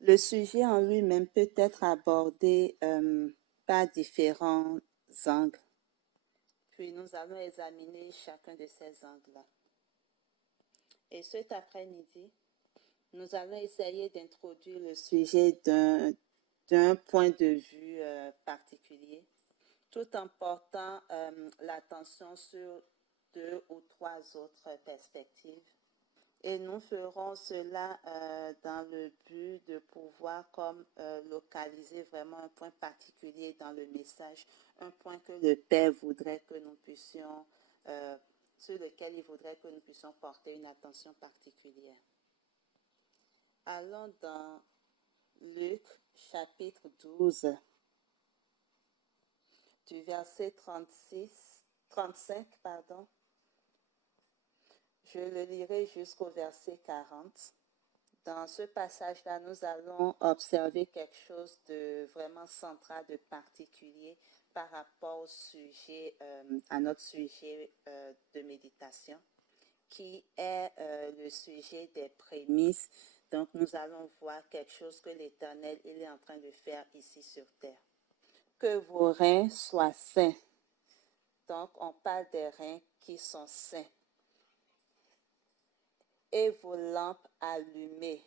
Le sujet en lui-même peut être abordé par différents angles. Puis nous allons examiner chacun de ces angles-là. Et cet après-midi, nous allons essayer d'introduire le sujet d'un point de vue particulier, tout en portant l'attention sur deux ou trois autres perspectives. Et nous ferons cela dans le but de pouvoir comme localiser vraiment un point particulier dans le message, un point que le Père voudrait que nous puissions, sur lequel il voudrait que nous puissions porter une attention particulière. Allons dans Luc chapitre 12, du verset 35, pardon. Je le lirai jusqu'au verset 40. Dans ce passage-là, nous allons observer quelque chose de vraiment central, de particulier par rapport au sujet, à notre sujet de méditation, qui est le sujet des prémices. Donc, nous allons voir quelque chose que l'Éternel il est en train de faire ici sur terre. Que vos reins soient sains. Donc, on parle des reins qui sont sains. Et vos lampes allumées.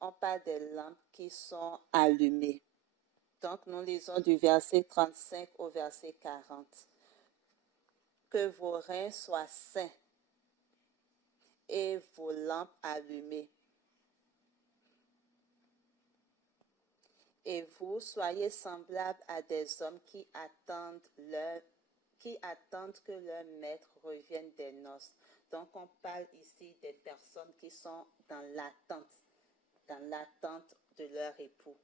On parle des lampes qui sont allumées. Donc, nous lisons du verset 35 au verset 40. Que vos reins soient sains et vos lampes allumées. Et vous soyez semblables à des hommes qui attendent que leur maître revienne des noces. Donc, on parle ici des personnes qui sont dans l'attente de leur époux.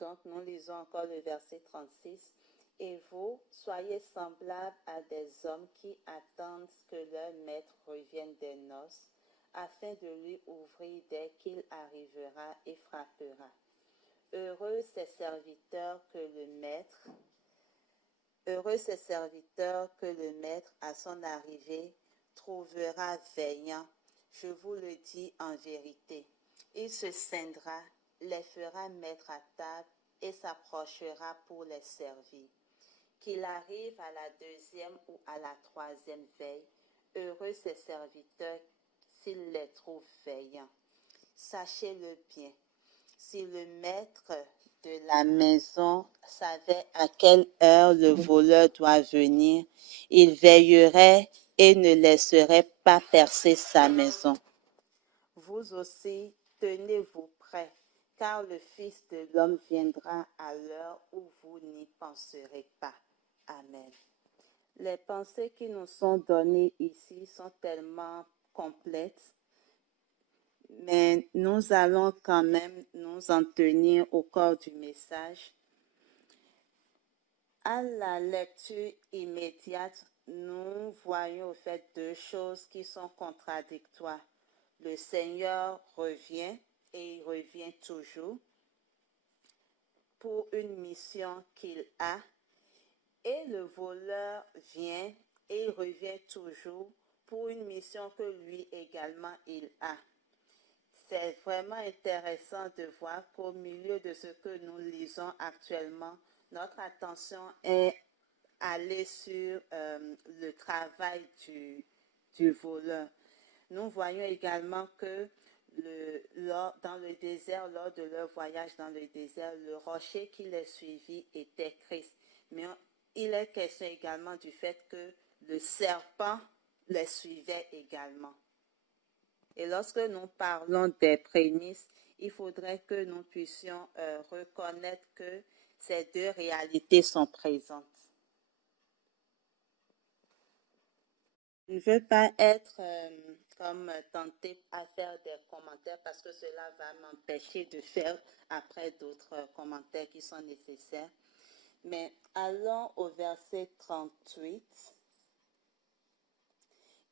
Donc, nous lisons encore le verset 36. Et vous, soyez semblables à des hommes qui attendent que leur maître revienne des noces, afin de lui ouvrir dès qu'il arrivera et frappera. Heureux ces serviteurs que le maître, à son arrivée, trouvera veillant. Je vous le dis en vérité. Il se scindra, les fera mettre à table et s'approchera pour les servir. Qu'il arrive à la deuxième ou à la troisième veille, heureux ces serviteurs s'il les trouve veillants. Sachez-le bien, si le maître de la maison savait à quelle heure le voleur doit venir, il veillerait et ne laisserait pas percer sa maison. Vous aussi, tenez-vous prêts, car le Fils de l'homme viendra à l'heure où vous n'y penserez pas. Amen. Les pensées qui nous sont données ici sont tellement complètes, mais nous allons quand même nous en tenir au corps du message. À la lecture immédiate, nous voyons au fait deux choses qui sont contradictoires. Le Seigneur revient et il revient toujours pour une mission qu'il a, et le voleur vient et il revient toujours pour une mission que lui également il a. C'est vraiment intéressant de voir qu'au milieu de ce que nous lisons actuellement, notre attention est allée sur le travail du voleur. Nous voyons également que dans le désert, lors de leur voyage dans le désert, le rocher qui les suivit était Christ. Mais il est question également du fait que le serpent les suivait également. Et lorsque nous parlons des prémices, il faudrait que nous puissions reconnaître que ces deux réalités sont présentes. Je ne veux pas être comme tentée à faire des commentaires parce que cela va m'empêcher de faire après d'autres commentaires qui sont nécessaires. Mais allons au verset 38.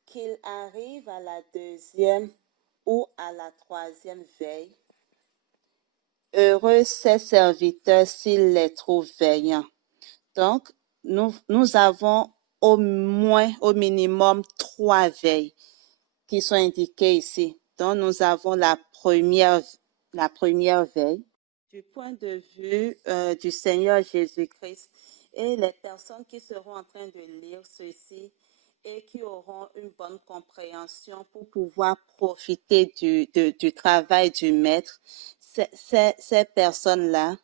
Qu'il arrive à la deuxième ou à la troisième veille, heureux ses serviteurs s'ils les trouvent veillants. Donc, nous avons au minimum 3 veilles qui sont indiquées ici. Donc, nous avons la première veille, du point de vue du Seigneur Jésus-Christ. Et les personnes qui seront en train de lire ceci et qui auront une bonne compréhension pour pouvoir profiter du travail du Maître, ces personnes-là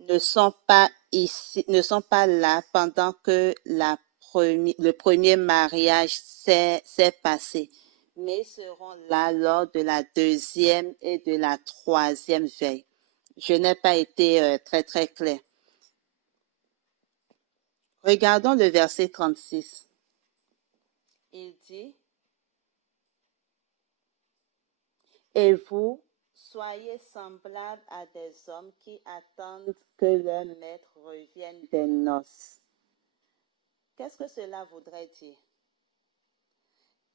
ne sont pas ici, ne sont pas là pendant que le premier mariage s'est passé, mais seront là lors de la deuxième et de la troisième veille. Je n'ai pas été très très clair. Regardons le verset 36. Il dit, et vous, soyez semblables à des hommes qui attendent que leur maître revienne des noces. Qu'est-ce que cela voudrait dire?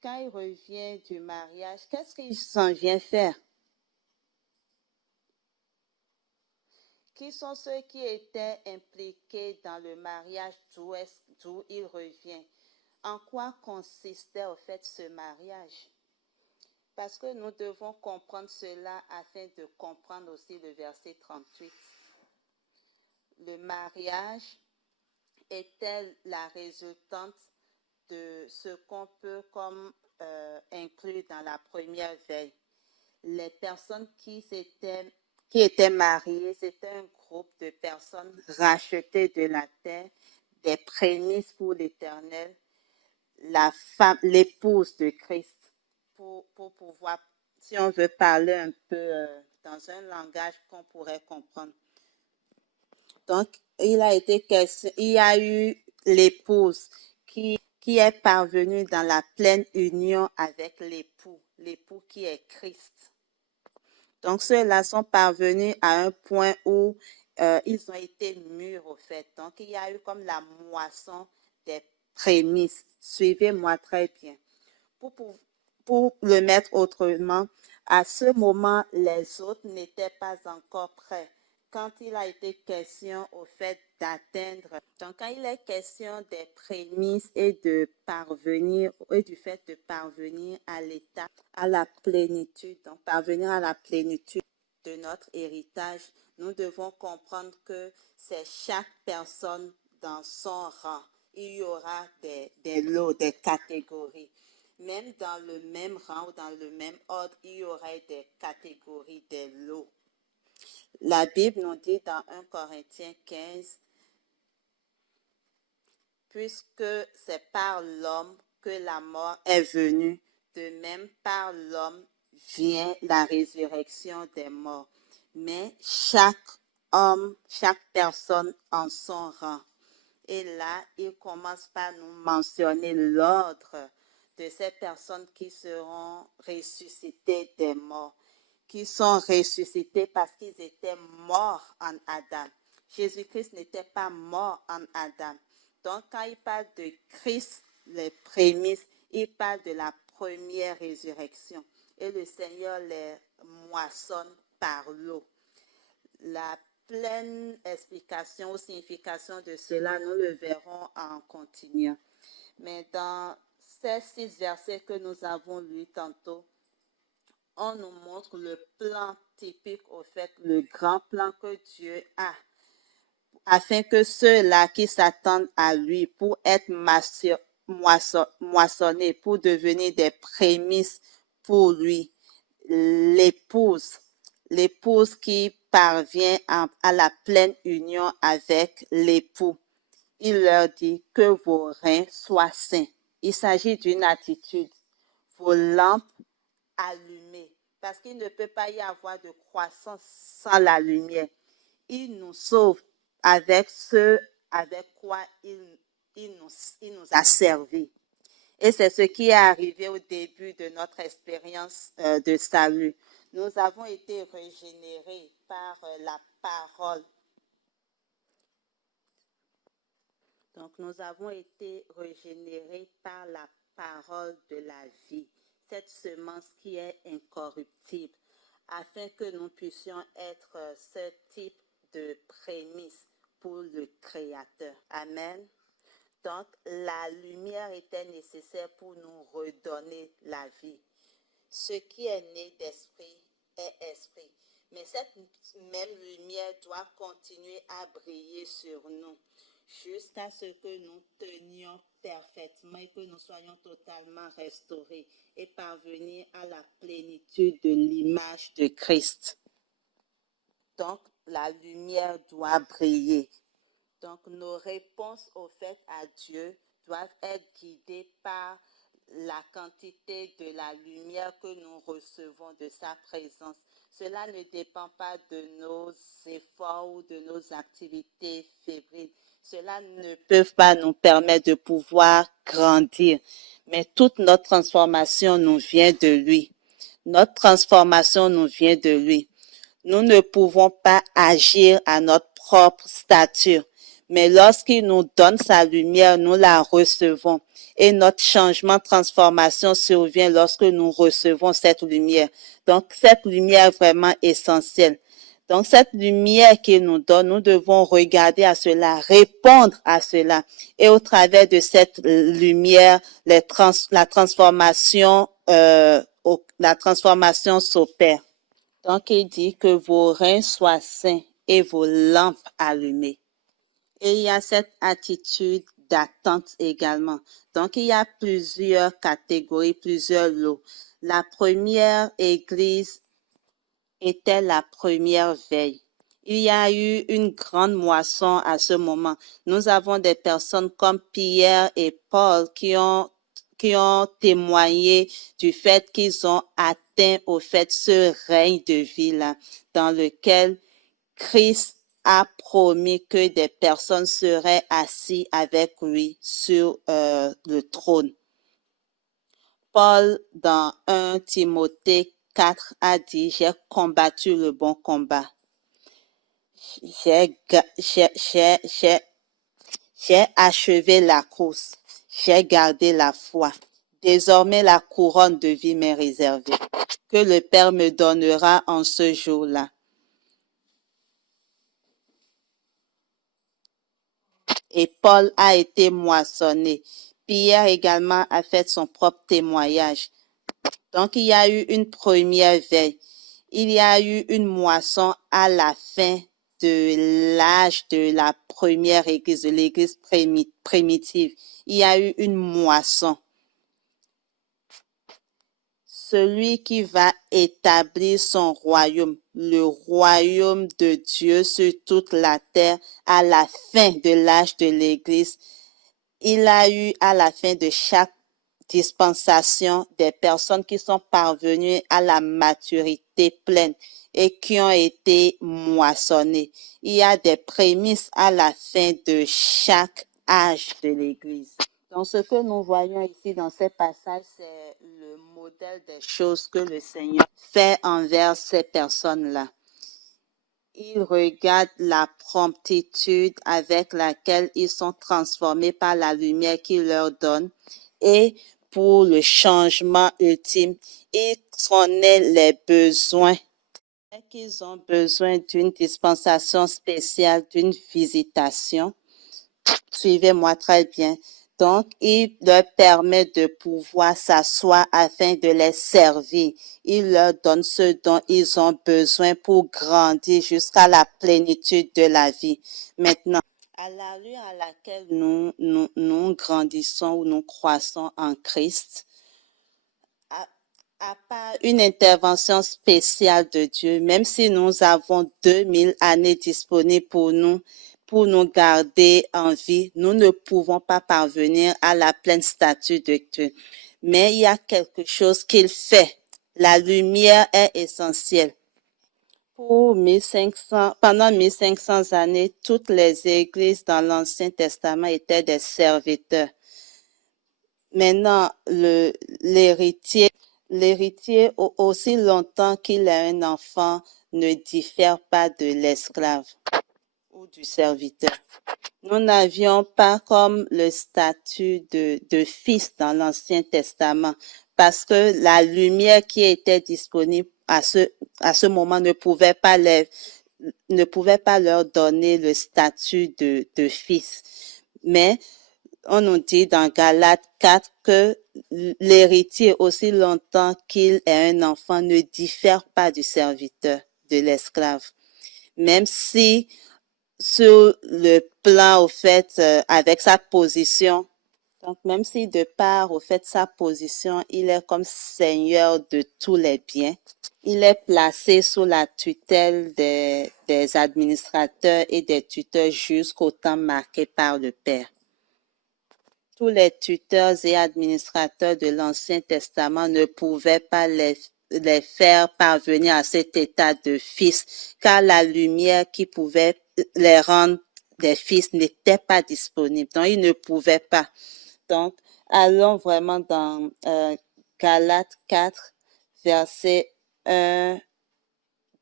Quand il revient du mariage, qu'est-ce qu'il s'en vient faire? Qui sont ceux qui étaient impliqués dans le mariage d'où il revient? En quoi consistait au fait ce mariage? Parce que nous devons comprendre cela afin de comprendre aussi le verset 38. Le mariage était la résultante de ce qu'on peut comme inclure dans la première veille. Les personnes qui étaient mariées, c'était un groupe de personnes rachetées de la terre, des prémices pour l'Éternel, la femme, l'épouse de Christ, pour pouvoir, si on veut parler un peu dans un langage qu'on pourrait comprendre. Donc, il y a eu l'épouse qui est parvenue dans la pleine union avec l'époux qui est Christ. Donc, ceux-là sont parvenus à un point où ils ont été mûrs, au fait. Donc, il y a eu comme la moisson des prémices. Suivez-moi très bien. Pour le mettre autrement, à ce moment, les autres n'étaient pas encore prêts. Quand il a été question au fait d'atteindre, donc quand il est question des prémices et de parvenir, et du fait de parvenir à l'état, à la plénitude, donc parvenir à la plénitude de notre héritage, nous devons comprendre que c'est chaque personne dans son rang. Il y aura des lots, des catégories. Même dans le même rang ou dans le même ordre, il y aurait des catégories, des lots. La Bible nous dit dans 1 Corinthiens 15, puisque c'est par l'homme que la mort est venue, de même par l'homme vient la résurrection des morts. Mais chaque homme, chaque personne en son rang. Et là, il commence par nous mentionner l'ordre de ces personnes qui seront ressuscitées des morts, qui sont ressuscitées parce qu'ils étaient morts en Adam. Jésus-Christ n'était pas mort en Adam. Donc, quand il parle de Christ, les prémices, il parle de la première résurrection. Et le Seigneur les moissonne par l'eau. La pleine explication ou signification de cela, nous le verrons en continuant. Mais dans ces 6 versets que nous avons lus tantôt, on nous montre le plan typique, au fait, le grand plan que Dieu a, afin que ceux-là qui s'attendent à lui pour être moissonnés, pour devenir des prémices pour lui, l'épouse qui parvient à la pleine union avec l'époux. Il leur dit que vos reins soient saints. Il s'agit d'une attitude. Vos lampes allumées. Parce qu'il ne peut pas y avoir de croissance sans la lumière. Il nous sauve avec ce avec quoi il nous a servi. Et c'est ce qui est arrivé au début de notre expérience de salut. Nous avons été régénérés par la parole. Donc, nous avons été régénérés par la parole de la vie, cette semence qui est incorruptible, afin que nous puissions être ce type de prémisse pour le Créateur. Amen. Donc, la lumière était nécessaire pour nous redonner la vie. Ce qui est né d'esprit est esprit. Mais cette même lumière doit continuer à briller sur nous jusqu'à ce que nous tenions parfaitement et que nous soyons totalement restaurés et parvenir à la plénitude de l'image de Christ. Donc, la lumière doit briller. Donc, nos réponses au fait à Dieu doivent être guidées par la quantité de la lumière que nous recevons de sa présence. Cela ne dépend pas de nos efforts ou de nos activités fébriles. Cela ne peut pas nous permettre de pouvoir grandir. Mais toute notre transformation nous vient de lui. Notre transformation nous vient de lui. Nous ne pouvons pas agir à notre propre stature, mais lorsqu'il nous donne sa lumière, nous la recevons. Et notre changement, transformation survient lorsque nous recevons cette lumière. Donc, cette lumière est vraiment essentielle. Donc, cette lumière qu'il nous donne, nous devons regarder à cela, répondre à cela. Et au travers de cette lumière, la transformation s'opère. Donc, il dit que vos reins soient sains et vos lampes allumées. Et il y a cette attitude d'attente également. Donc, il y a plusieurs catégories, plusieurs lots. La première église était la première veille. Il y a eu une grande moisson à ce moment. Nous avons des personnes comme Pierre et Paul qui ont témoigné du fait qu'ils ont atteint au fait ce règne de vie-là dans lequel Christ a promis que des personnes seraient assises avec lui sur le trône. Paul, dans 1 Timothée 4, a dit, j'ai combattu le bon combat. J'ai achevé la course. J'ai gardé la foi. Désormais, la couronne de vie m'est réservée, que le Père me donnera en ce jour-là. Et Paul a été moissonné. Pierre également a fait son propre témoignage. Donc, il y a eu une première veille. Il y a eu une moisson à la fin de l'âge de la première église, de l'église primitive. Il y a eu une moisson. Celui qui va établir son royaume, le royaume de Dieu sur toute la terre à la fin de l'âge de l'église, il a eu à la fin de chaque dispensation des personnes qui sont parvenues à la maturité pleine et qui ont été moissonnées. Il y a des prémices à la fin de chaque âge de l'Église. Donc, ce que nous voyons ici dans ces passages, c'est le modèle des choses que le Seigneur fait envers ces personnes-là. Ils regardent la promptitude avec laquelle ils sont transformés par la lumière qu'il leur donne et pour le changement ultime, ils connaissent les besoins. Qu'ils ont besoin d'une dispensation spéciale, d'une visitation. Suivez-moi très bien. Donc, il leur permet de pouvoir s'asseoir afin de les servir. Il leur donne ce dont ils ont besoin pour grandir jusqu'à la plénitude de la vie. Maintenant, à l'allure à laquelle nous grandissons ou nous croissons en Christ, à part une intervention spéciale de Dieu, même si nous avons 2000 années disponibles pour nous garder en vie, nous ne pouvons pas parvenir à la pleine statue de Dieu. Mais il y a quelque chose qu'il fait. La lumière est essentielle. Pendant 1500 années, toutes les églises dans l'Ancien Testament étaient des serviteurs. Maintenant, l'héritier, aussi longtemps qu'il a un enfant, ne diffère pas de l'esclave ou du serviteur. Nous n'avions pas comme le statut de fils dans l'Ancien Testament parce que la lumière qui était disponible à ce moment ne pouvait pas leur donner le statut de fils. Mais on nous dit dans Galates 4 que l'héritier, aussi longtemps qu'il est un enfant, ne diffère pas du serviteur. de l'esclave. Même si sur le plan, au fait, avec sa position, donc même si de par, au fait, sa position, il est comme seigneur de tous les biens, il est placé sous la tutelle des administrateurs et des tuteurs jusqu'au temps marqué par le Père. Tous les tuteurs et administrateurs de l'Ancien Testament ne pouvaient pas les faire parvenir à cet état de fils, car la lumière qui pouvait les rendre des fils n'était pas disponible. Donc, ils ne pouvaient pas. Donc, allons vraiment dans Galates 4, versets 1,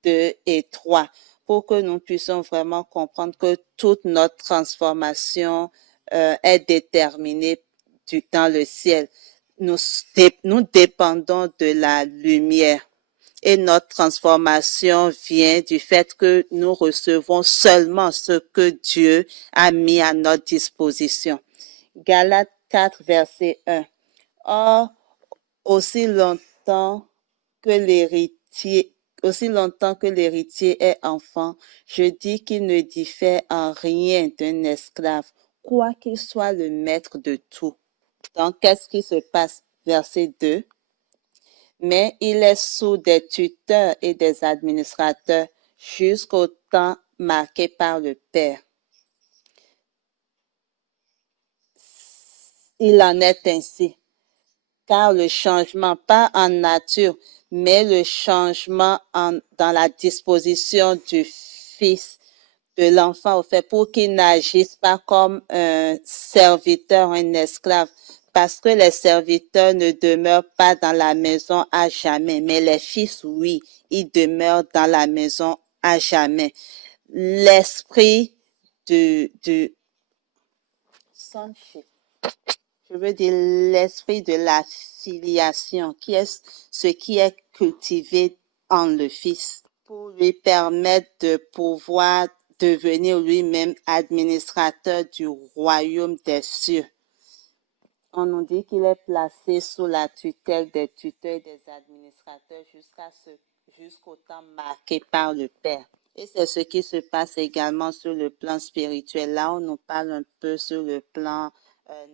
2 et 3, pour que nous puissions vraiment comprendre que toute notre transformation est déterminée dans le ciel. Nous dépendons de la lumière et notre transformation vient du fait que nous recevons seulement ce que Dieu a mis à notre disposition. Galates 4, verset 1. Or, aussi longtemps que l'héritier aussi longtemps que l'héritier est enfant, je dis qu'il ne diffère en rien d'un esclave, quoi qu'il soit le maître de tout. Donc, qu'est-ce qui se passe? Verset 2. Mais il est sous des tuteurs et des administrateurs jusqu'au temps marqué par le Père. Il en est ainsi, car le changement, pas en nature, mais le changement dans la disposition du Fils, de l'enfant, au fait, pour qu'il n'agisse pas comme un serviteur, un esclave, parce que les serviteurs ne demeurent pas dans la maison à jamais, mais les fils, oui, ils demeurent dans la maison à jamais. L'esprit du sonship, je veux dire l'esprit de la filiation, qui est ce qui est cultivé en le Fils, pour lui permettre de pouvoir devenir lui-même administrateur du royaume des cieux. On nous dit qu'il est placé sous la tutelle des tuteurs et des administrateurs jusqu'au temps marqué par le Père. Et c'est ce qui se passe également sur le plan spirituel. Là, on nous parle un peu sur le plan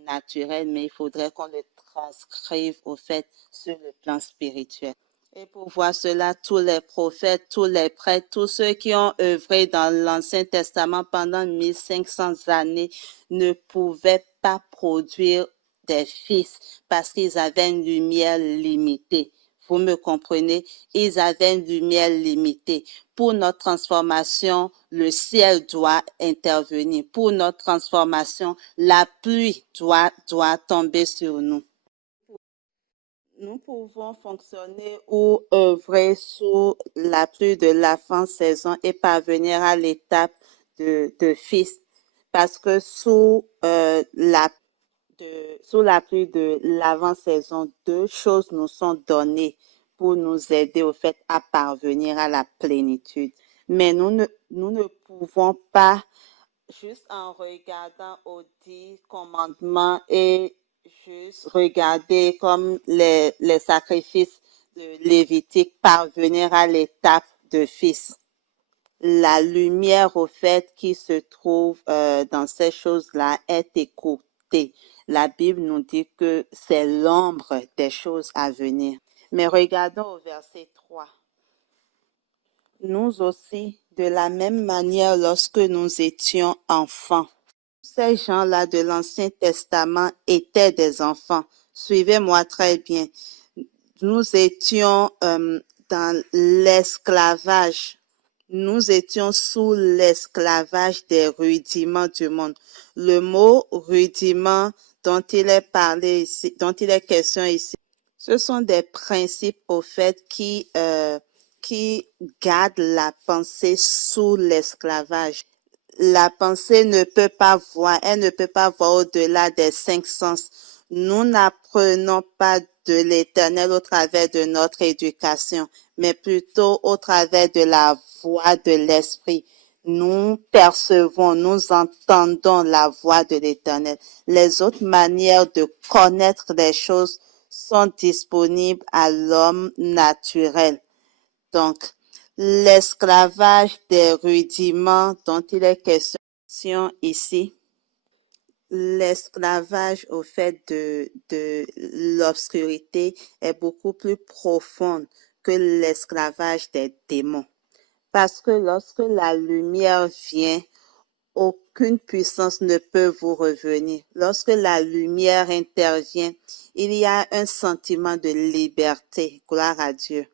naturel, mais il faudrait qu'on le transcrive au fait sur le plan spirituel. Et pour voir cela, tous les prophètes, tous les prêtres, tous ceux qui ont œuvré dans l'Ancien Testament pendant 1500 années ne pouvaient pas produire des fils parce qu'ils avaient une lumière limitée. Vous me comprenez? Ils avaient une lumière limitée. Pour notre transformation, le ciel doit intervenir. Pour notre transformation, la pluie doit tomber sur nous. Nous pouvons fonctionner ou œuvrer sous la pluie de l'avant-saison et parvenir à l'étape de fils. Parce que sous la pluie de l'avant-saison, deux choses nous sont données pour nous aider au fait à parvenir à la plénitude. Mais nous ne pouvons pas, juste en regardant aux 10 commandements et juste regarder comme les sacrifices de Lévitique, parvenir à l'étape de fils. La lumière, au fait, qui se trouve dans ces choses-là est écoutée. La Bible nous dit que c'est l'ombre des choses à venir. Mais regardons au verset 3. Nous aussi, de la même manière, lorsque nous étions enfants, ces gens-là de l'Ancien Testament étaient des enfants. Suivez-moi très bien. Nous étions dans l'esclavage. Nous étions sous l'esclavage des rudiments du monde. Le mot rudiment dont il est parlé ici, dont il est question ici, ce sont des principes au fait qui gardent la pensée sous l'esclavage. La pensée ne peut pas voir, elle ne peut pas voir au-delà des 5 sens. Nous n'apprenons pas de l'Éternel au travers de notre éducation, mais plutôt au travers de la voix de l'Esprit. Nous percevons, nous entendons la voix de l'Éternel. Les autres manières de connaître les choses sont disponibles à l'homme naturel. Donc, L'esclavage des rudiments dont il est question ici, l'esclavage au fait de l'obscurité est beaucoup plus profonde que l'esclavage des démons. Parce que lorsque la lumière vient, aucune puissance ne peut vous revenir. Lorsque la lumière intervient, il y a un sentiment de liberté. Gloire à Dieu.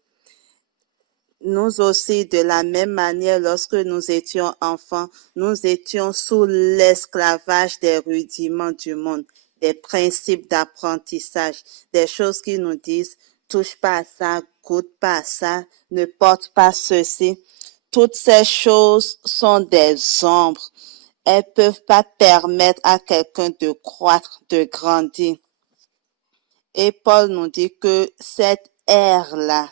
Nous aussi, de la même manière, lorsque nous étions enfants, nous étions sous l'esclavage des rudiments du monde, des principes d'apprentissage, des choses qui nous disent, touche pas à ça, goûte pas à ça, ne porte pas ceci. Toutes ces choses sont des ombres. Elles peuvent pas permettre à quelqu'un de croître, de grandir. Et Paul nous dit que cette ère-là,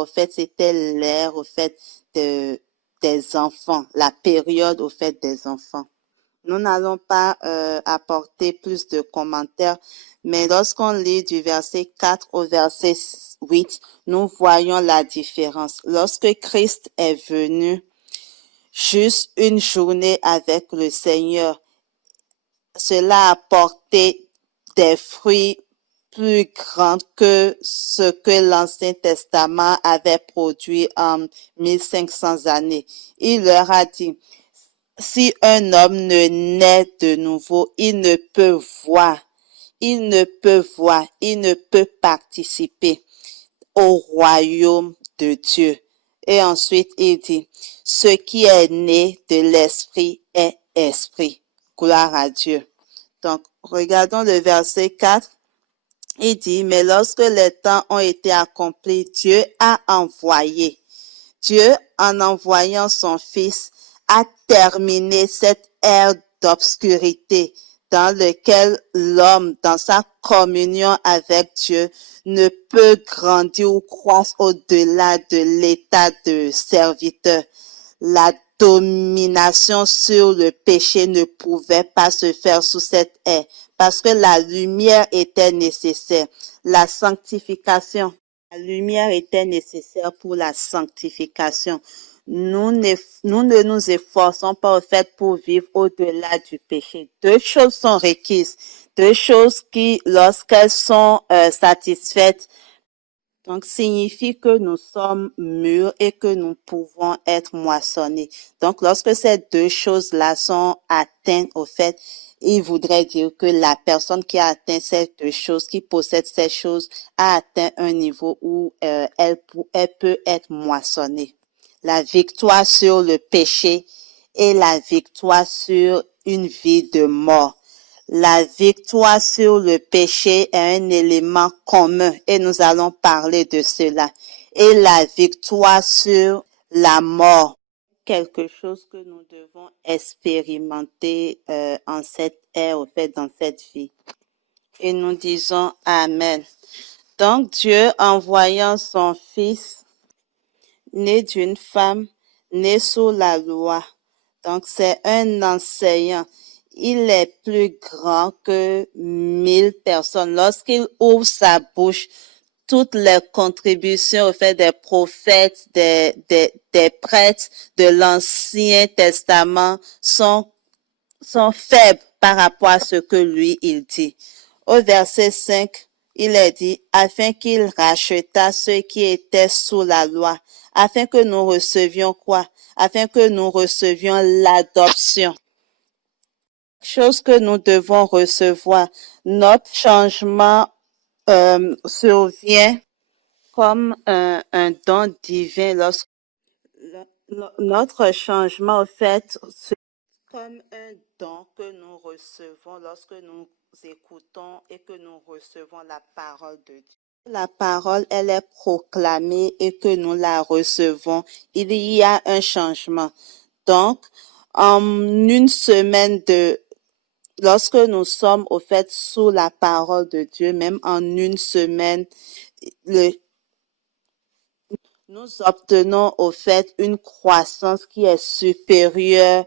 au fait, c'était l'ère, au fait, des enfants, la période, au fait, des enfants. Nous n'allons pas apporter plus de commentaires, mais lorsqu'on lit du verset 4 au verset 8, nous voyons la différence. Lorsque Christ est venu, juste une journée avec le Seigneur, cela a porté des fruits plus grands que ce que l'Ancien Testament avait produit en 1500 années. Il leur a dit, si un homme ne naît de nouveau, il ne peut voir, il ne peut voir, il ne peut participer au royaume de Dieu. Et ensuite, il dit, ce qui est né de l'esprit est esprit. Gloire à Dieu. Donc, regardons le verset 4. Il dit, mais lorsque les temps ont été accomplis, Dieu a envoyé. Dieu, en envoyant son Fils, a terminé cette ère d'obscurité dans laquelle l'homme, dans sa communion avec Dieu, ne peut grandir ou croître au-delà de l'état de serviteur. La domination sur le péché ne pouvait pas se faire sous cette ère parce que la lumière était nécessaire. La sanctification, la lumière était nécessaire pour la sanctification. Nous ne nous efforçons pas au fait pour vivre au-delà du péché. Deux choses sont requises. Deux choses qui, lorsqu'elles sont satisfaites, donc, signifie que nous sommes mûrs et que nous pouvons être moissonnés. Donc, lorsque ces deux choses-là sont atteintes, au fait, il voudrait dire que la personne qui a atteint ces deux choses, qui possède ces choses, a atteint un niveau où elle peut être moissonnée. La victoire sur le péché et la victoire sur une vie de mort. La victoire sur le péché est un élément commun et nous allons parler de cela. Et la victoire sur la mort, quelque chose que nous devons expérimenter en cette ère, au fait, dans cette vie. Et nous disons Amen. Donc Dieu, envoyant son Fils, né d'une femme, né sous la loi. Donc c'est un enseignant. Il est plus grand que 1000 personnes. Lorsqu'il ouvre sa bouche, toutes les contributions au fait des prophètes, des prêtres de l'Ancien Testament sont faibles par rapport à ce que lui, il dit. Au verset 5, il est dit, afin qu'il racheta ceux qui étaient sous la loi, afin que nous recevions quoi? Afin que nous recevions l'adoption. Chose que nous devons recevoir. Notre changement survient comme un don divin lorsque notre changement, en fait, comme un don que nous recevons lorsque nous écoutons et que nous recevons la parole de Dieu. La parole, elle est proclamée et que nous la recevons. Il y a un changement. Donc, en une semaine lorsque nous sommes au fait sous la parole de Dieu, même en une semaine, nous obtenons au fait une croissance qui est supérieure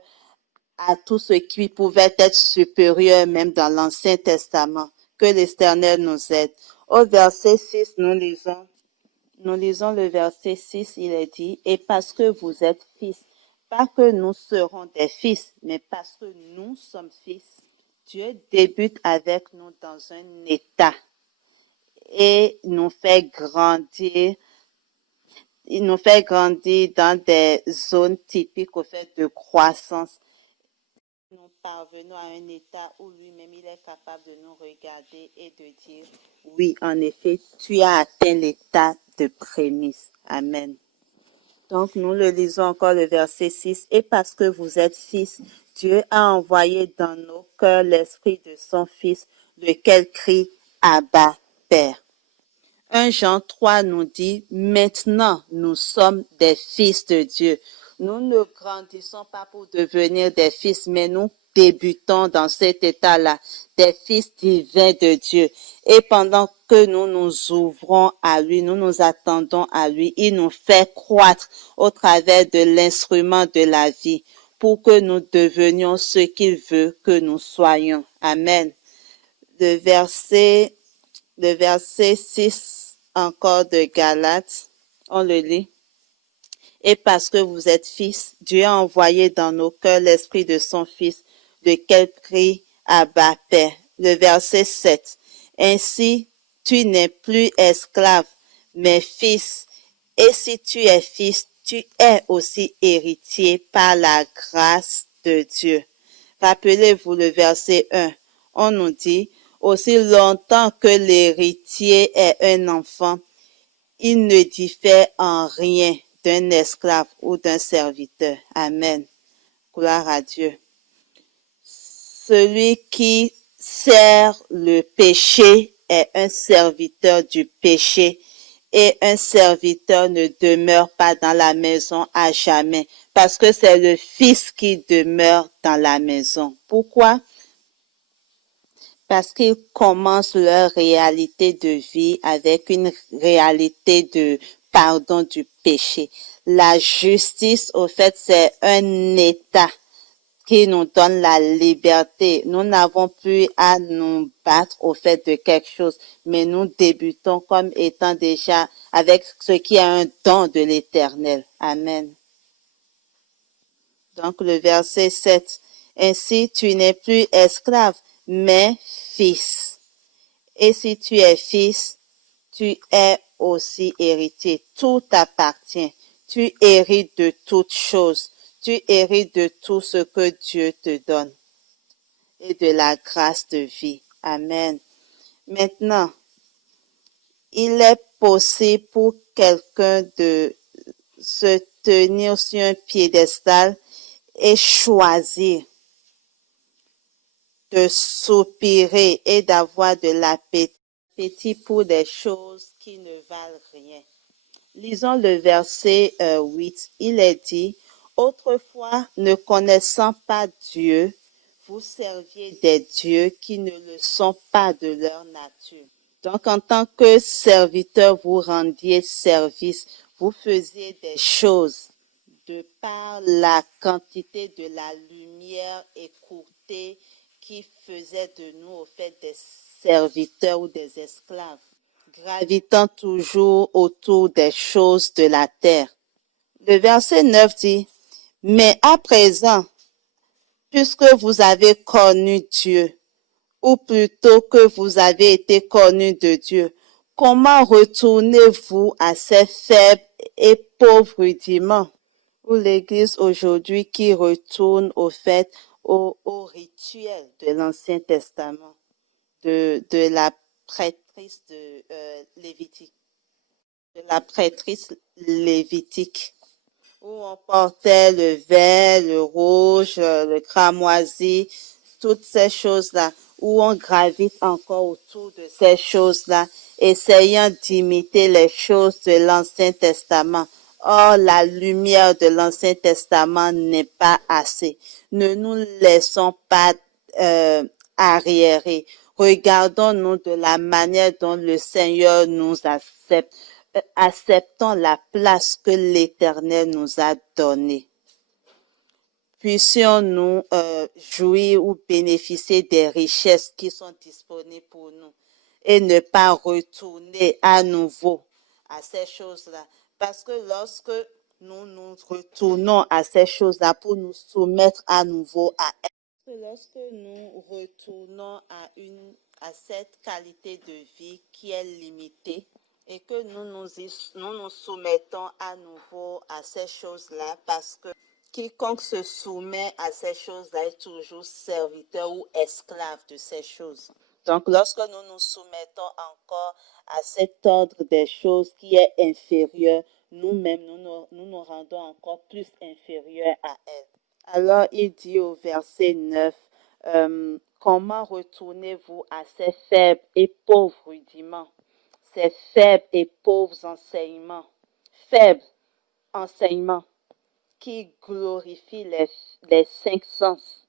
à tout ce qui pouvait être supérieur même dans l'Ancien Testament. Que l'Éternel nous aide. Au verset 6, nous lisons, Nous lisons le verset 6, il est dit, « Et parce que vous êtes fils, pas que nous serons des fils, mais parce que nous sommes fils, Dieu débute avec nous dans un état et nous fait grandir. Il nous fait grandir dans des zones typiques au fait de croissance. Nous parvenons à un état où lui-même il est capable de nous regarder et de dire, oui, en effet, tu as atteint l'état de prémisse. Amen. Donc, nous le lisons encore le verset 6. Et parce que vous êtes fils, Dieu a envoyé dans nos cœurs l'esprit de son Fils, lequel crie Abba, Père. 1 Jean 3 nous dit, maintenant nous sommes des fils de Dieu. Nous ne grandissons pas pour devenir des fils, mais nous débutons dans cet état-là, des fils divins de Dieu. Et pendant que nous nous ouvrons à lui, nous nous attendons à lui, il nous fait croître au travers de l'instrument de la vie pour que nous devenions ce qu'il veut que nous soyons. Amen. Le verset 6 encore de Galates, on le lit. Et parce que vous êtes fils, Dieu a envoyé dans nos cœurs l'esprit de son Fils, lequel crie Abba, Père. Le verset 7. Ainsi, tu n'es plus esclave, mais fils. Et si tu es fils, tu es aussi héritier par la grâce de Dieu. Rappelez-vous le verset 1. On nous dit, aussi longtemps que l'héritier est un enfant, il ne diffère en rien d'un esclave ou d'un serviteur. Amen. Gloire à Dieu. Celui qui sert le péché est un serviteur du péché et un serviteur ne demeure pas dans la maison à jamais parce que c'est le Fils qui demeure dans la maison. Pourquoi? Parce qu'ils commencent leur réalité de vie avec une réalité de pardon du péché. La justice, au fait, c'est un état qui nous donne la liberté. Nous n'avons plus à nous battre au fait de quelque chose, mais nous débutons comme étant déjà avec ce qui est un don de l'Éternel. Amen. Donc le verset 7. Ainsi, tu n'es plus esclave, mais fils. Et si tu es fils, tu es aussi héritier. Tout t'appartient. Tu hérites de toutes choses. Tu hérites de tout ce que Dieu te donne et de la grâce de vie. Amen. Maintenant, il est possible pour quelqu'un de se tenir sur un piédestal et choisir de soupirer et d'avoir de l'appétit pour des choses qui ne valent rien. Lisons le verset 8. Il est dit, « Autrefois, ne connaissant pas Dieu, vous serviez des dieux qui ne le sont pas de leur nature. » Donc, en tant que serviteur, vous rendiez service, vous faisiez des choses de par la quantité de la lumière écourtée qui faisait de nous, au fait, des serviteurs ou des esclaves, gravitant toujours autour des choses de la terre. Le verset 9 dit, « Mais à présent, puisque vous avez connu Dieu, ou plutôt que vous avez été connu de Dieu, comment retournez-vous à ces faibles et pauvres rudiments? » Ou l'Église aujourd'hui qui retourne au fait, au rituel de l'Ancien Testament, de la prêtrise lévitique, de la prêtrise lévitique, où on portait le vert, le rouge, le cramoisi, toutes ces choses-là, où on gravite encore autour de ces choses-là, essayant d'imiter les choses de l'Ancien Testament. Or, la lumière de l'Ancien Testament n'est pas assez. Ne nous laissons pas arriérer. Regardons-nous de la manière dont le Seigneur nous accepte. Acceptons la place que l'Éternel nous a donnée. Puissions-nous jouir ou bénéficier des richesses qui sont disponibles pour nous et ne pas retourner à nouveau à ces choses-là. Parce que lorsque nous nous retournons à ces choses-là pour nous soumettre à nouveau à elles, lorsque nous retournons à cette qualité de vie qui est limitée et que nous nous soumettons à nouveau à ces choses-là, parce que quiconque se soumet à ces choses-là est toujours serviteur ou esclave de ces choses. Donc, lorsque nous nous soumettons encore à cet ordre des choses qui est inférieur, nous-mêmes, nous nous rendons encore plus inférieurs à elle. Alors, il dit au verset 9, comment retournez-vous à ces faibles et pauvres rudiments, ces faibles et pauvres enseignements, faibles enseignements qui glorifient les cinq sens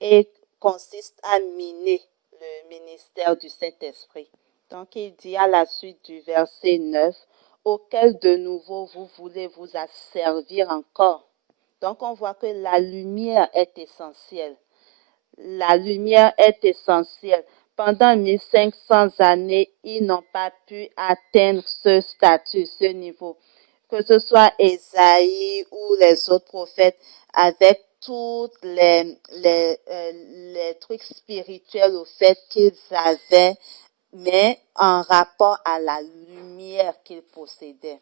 et consiste à miner le ministère du Saint-Esprit. Donc il dit à la suite du verset 9, auquel de nouveau vous voulez vous asservir encore. Donc on voit que la lumière est essentielle. La lumière est essentielle. Pendant 1500 années, ils n'ont pas pu atteindre ce statut, ce niveau. Que ce soit Esaïe ou les autres prophètes, avec tous les trucs spirituels au fait qu'ils avaient, mais en rapport à la lumière qu'ils possédaient.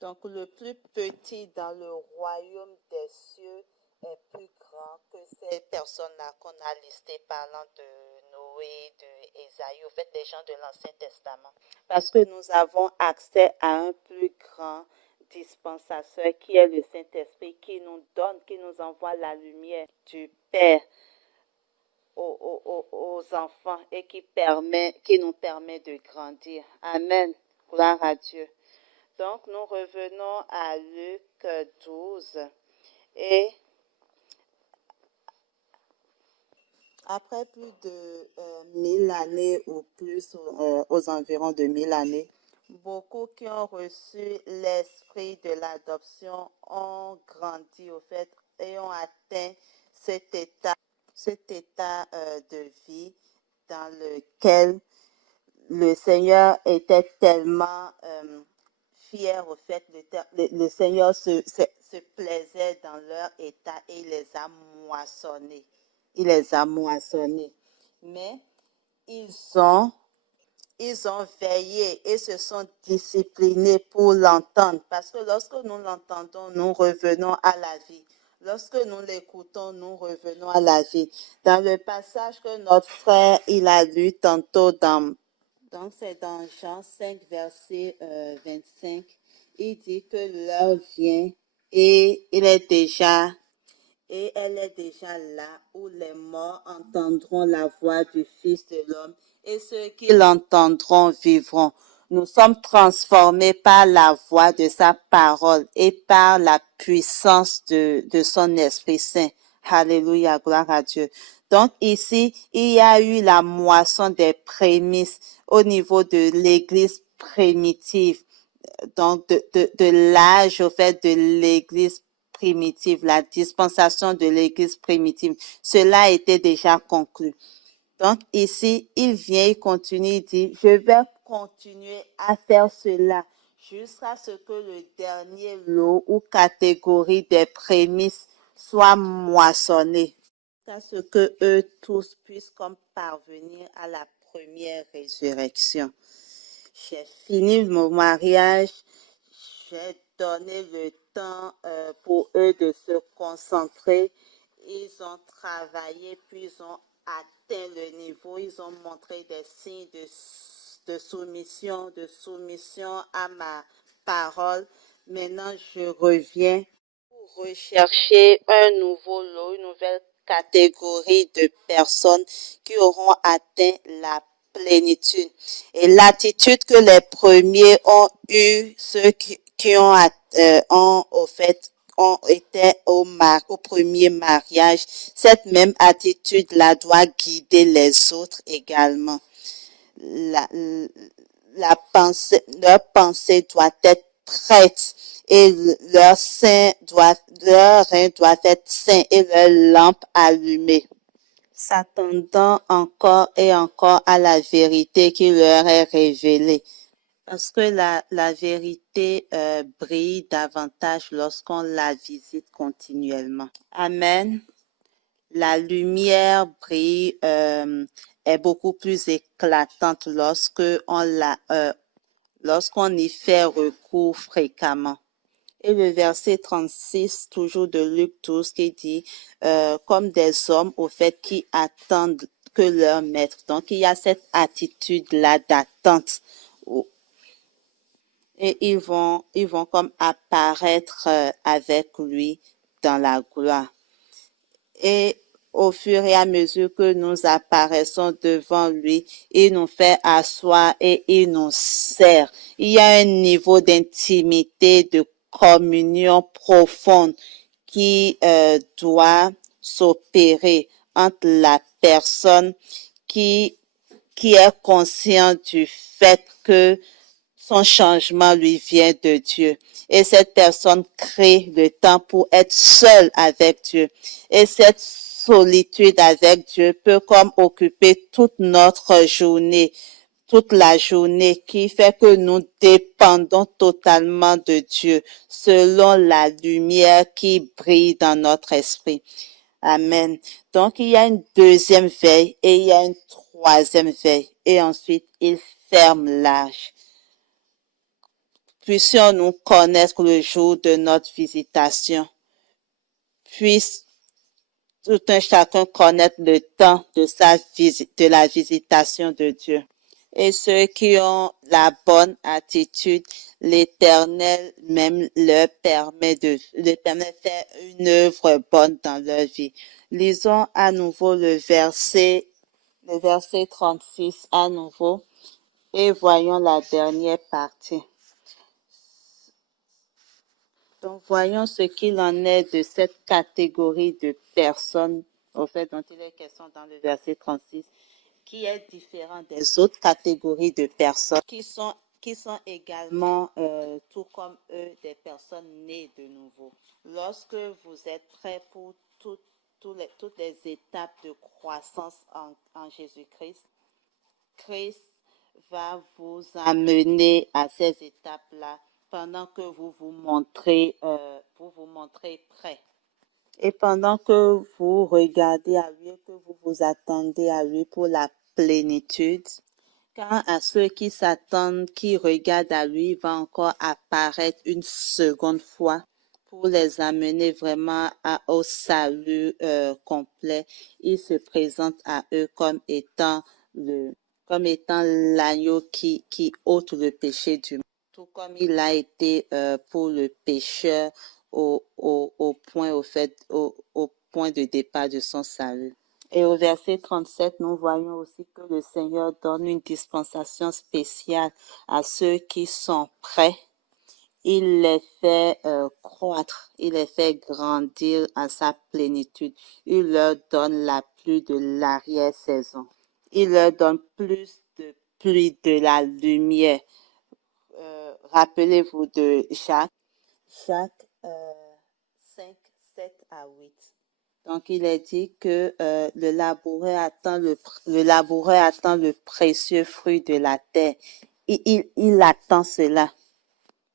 Donc le plus petit dans le royaume des cieux est plus grand que ces personnes-là qu'on a listées parlant de Noé, de Ésaïe, au fait des gens de l'Ancien Testament. Parce que nous avons accès à un plus grand dispensateur qui est le Saint-Esprit, qui nous donne, qui nous envoie la lumière du Père aux enfants et qui nous permet de grandir. Amen. Gloire à Dieu. Donc, nous revenons à Luc 12 et après plus de 1000 années ou plus, aux environs de 1000 années, beaucoup qui ont reçu l'esprit de l'adoption ont grandi au fait et ont atteint cet état de vie dans lequel le Seigneur était tellement fier au fait, le Seigneur se plaisait dans leur état et il les a moissonnés. Il les a moissonnés. Mais ils ont, ils ont veillé et se sont disciplinés pour l'entendre. Parce que lorsque nous l'entendons, nous revenons à la vie. Lorsque nous l'écoutons, nous revenons à la vie. Dans le passage que notre frère, il a lu tantôt donc, c'est dans Jean 5, verset 25. Il dit que l'heure vient et et elle est déjà là où les morts entendront la voix du Fils de l'homme et ceux qui l'entendront vivront. Nous sommes transformés par la voix de sa parole et par la puissance de son Esprit Saint. Alléluia, gloire à Dieu. Donc ici, il y a eu la moisson des prémices au niveau de l'Église primitive, donc de l'âge au fait de l'Église primitive, la dispensation de l'Église primitive. Cela était déjà conclu. Donc ici, il vient, il continue, il dit, je vais continuer à faire cela jusqu'à ce que le dernier lot ou catégorie des prémices soit moissonné, jusqu'à ce que eux tous puissent comme parvenir à la première résurrection. J'ai fini mon mariage, j'ai donné le temps pour eux de se concentrer. Ils ont travaillé, puis ils ont atteint le niveau, ils ont montré des signes de soumission à ma parole. Maintenant, je reviens pour rechercher un nouveau lot, une nouvelle catégorie de personnes qui auront atteint la plénitude. Et l'attitude que les premiers ont eue, ceux qui au fait, ont été au premier mariage, cette même attitude-là doit guider les autres également. La, leur pensée doit être prête et leur rein doit être sain et leur lampe allumée, s'attendant encore et encore à la vérité qui leur est révélée. Parce que la vérité brille davantage lorsqu'on la visite continuellement. Amen. La lumière brille est beaucoup plus éclatante lorsqu'on y fait recours fréquemment. Et le verset 36, toujours de Luc 12, qui dit, comme des hommes au fait qui attendent que leur maître. Donc, il y a cette attitude-là d'attente. Et ils vont comme apparaître avec lui dans la gloire. Et au fur et à mesure que nous apparaissons devant lui, il nous fait asseoir et il nous sert. Il y a un niveau d'intimité, de communion profonde qui doit s'opérer entre la personne qui, qui est consciente du fait que son changement lui vient de Dieu. Et cette personne crée le temps pour être seule avec Dieu. Et cette solitude avec Dieu peut comme occuper toute notre journée, toute la journée, qui fait que nous dépendons totalement de Dieu, selon la lumière qui brille dans notre esprit. Amen. Donc, il y a une deuxième veille et il y a une troisième veille. Et ensuite, il ferme l'âge. Puissions-nous connaître le jour de notre visitation. Puisse tout un chacun connaître le temps de la visitation de Dieu. Et ceux qui ont la bonne attitude, l'Éternel même leur permet de faire une œuvre bonne dans leur vie. Lisons à nouveau le verset 36 à nouveau et voyons la dernière partie. Donc, voyons ce qu'il en est de cette catégorie de personnes, au fait, dont il est question dans le verset 36, qui est différent des autres catégories de personnes qui sont également, tout comme eux, des personnes nées de nouveau. Lorsque vous êtes prêts pour toutes les étapes de croissance en Jésus-Christ, Christ va vous amener à ces étapes-là pendant que vous vous montrez prêt. Et pendant que vous regardez à lui, que vous vous attendez à lui pour la plénitude, quand à ceux qui s'attendent, qui regardent à lui, va encore apparaître une seconde fois pour les amener vraiment au salut complet. Il se présente à eux comme étant l'agneau qui ôte le péché du monde, tout comme il a été pour le pécheur au point, au point de départ de son salut. Et au verset 37, nous voyons aussi que le Seigneur donne une dispensation spéciale à ceux qui sont prêts. Il les fait croître, il les fait grandir à sa plénitude. Il leur donne la pluie de l'arrière-saison. Il leur donne plus de pluie de la lumière. Rappelez-vous de Jacques 5, 7 à 8. Donc, il est dit que le laboureur attend le précieux fruit de la terre. Il attend cela.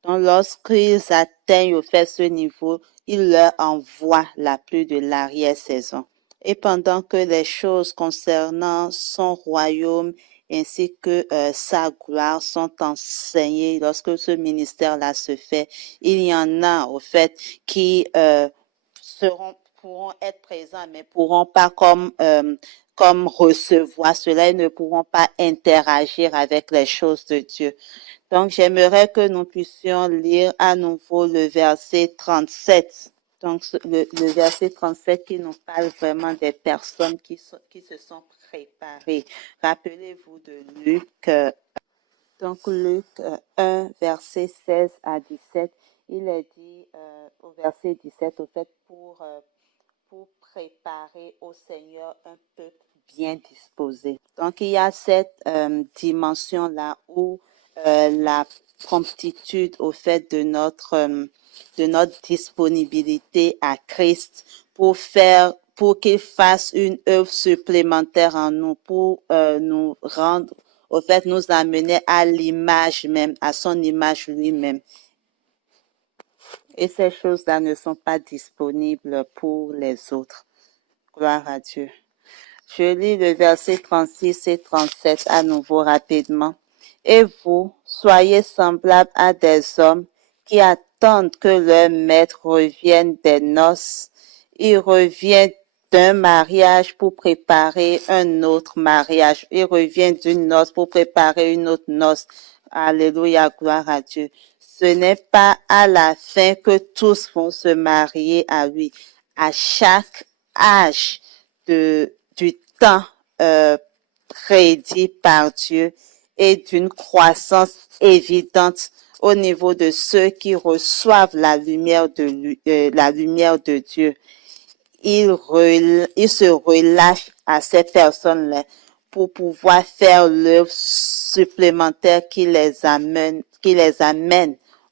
Donc, lorsqu'ils atteignent au fait ce niveau, il leur envoie la pluie de l'arrière-saison. Et pendant que les choses concernant son royaume ainsi que sa gloire sont enseignées, lorsque ce ministère-là se fait, il y en a au fait qui pourront être présents, mais pourront pas comme recevoir cela, ils ne pourront pas interagir avec les choses de Dieu. Donc, j'aimerais que nous puissions lire à nouveau le verset 37. Donc, le verset 37 qui nous parle vraiment des personnes qui se sont préparées. Rappelez-vous de Luc. Donc, Luc 1, verset 16 à 17. Il est dit au verset 17, au fait, pour préparer au Seigneur un peuple bien disposé. Donc, il y a cette dimension-là où la promptitude au fait de notre disponibilité à Christ pour qu'il fasse une œuvre supplémentaire en nous, pour nous rendre au fait, nous amener à l'image même, à son image lui-même. Et ces choses-là ne sont pas disponibles pour les autres. Gloire à Dieu. Je lis le verset 36 et 37 à nouveau rapidement. Et vous, soyez semblables à des hommes qui attendent que leur maître revienne des noces. Il revient d'un mariage pour préparer un autre mariage. Il revient d'une noce pour préparer une autre noce. Alléluia, gloire à Dieu. Ce n'est pas à la fin que tous vont se marier à lui. À chaque âge du temps prédit par Dieu et d'une croissance évidente au niveau de ceux qui reçoivent la lumière de Dieu. Il se relâche à ces personnes-là pour pouvoir faire l'œuvre supplémentaire qui les amène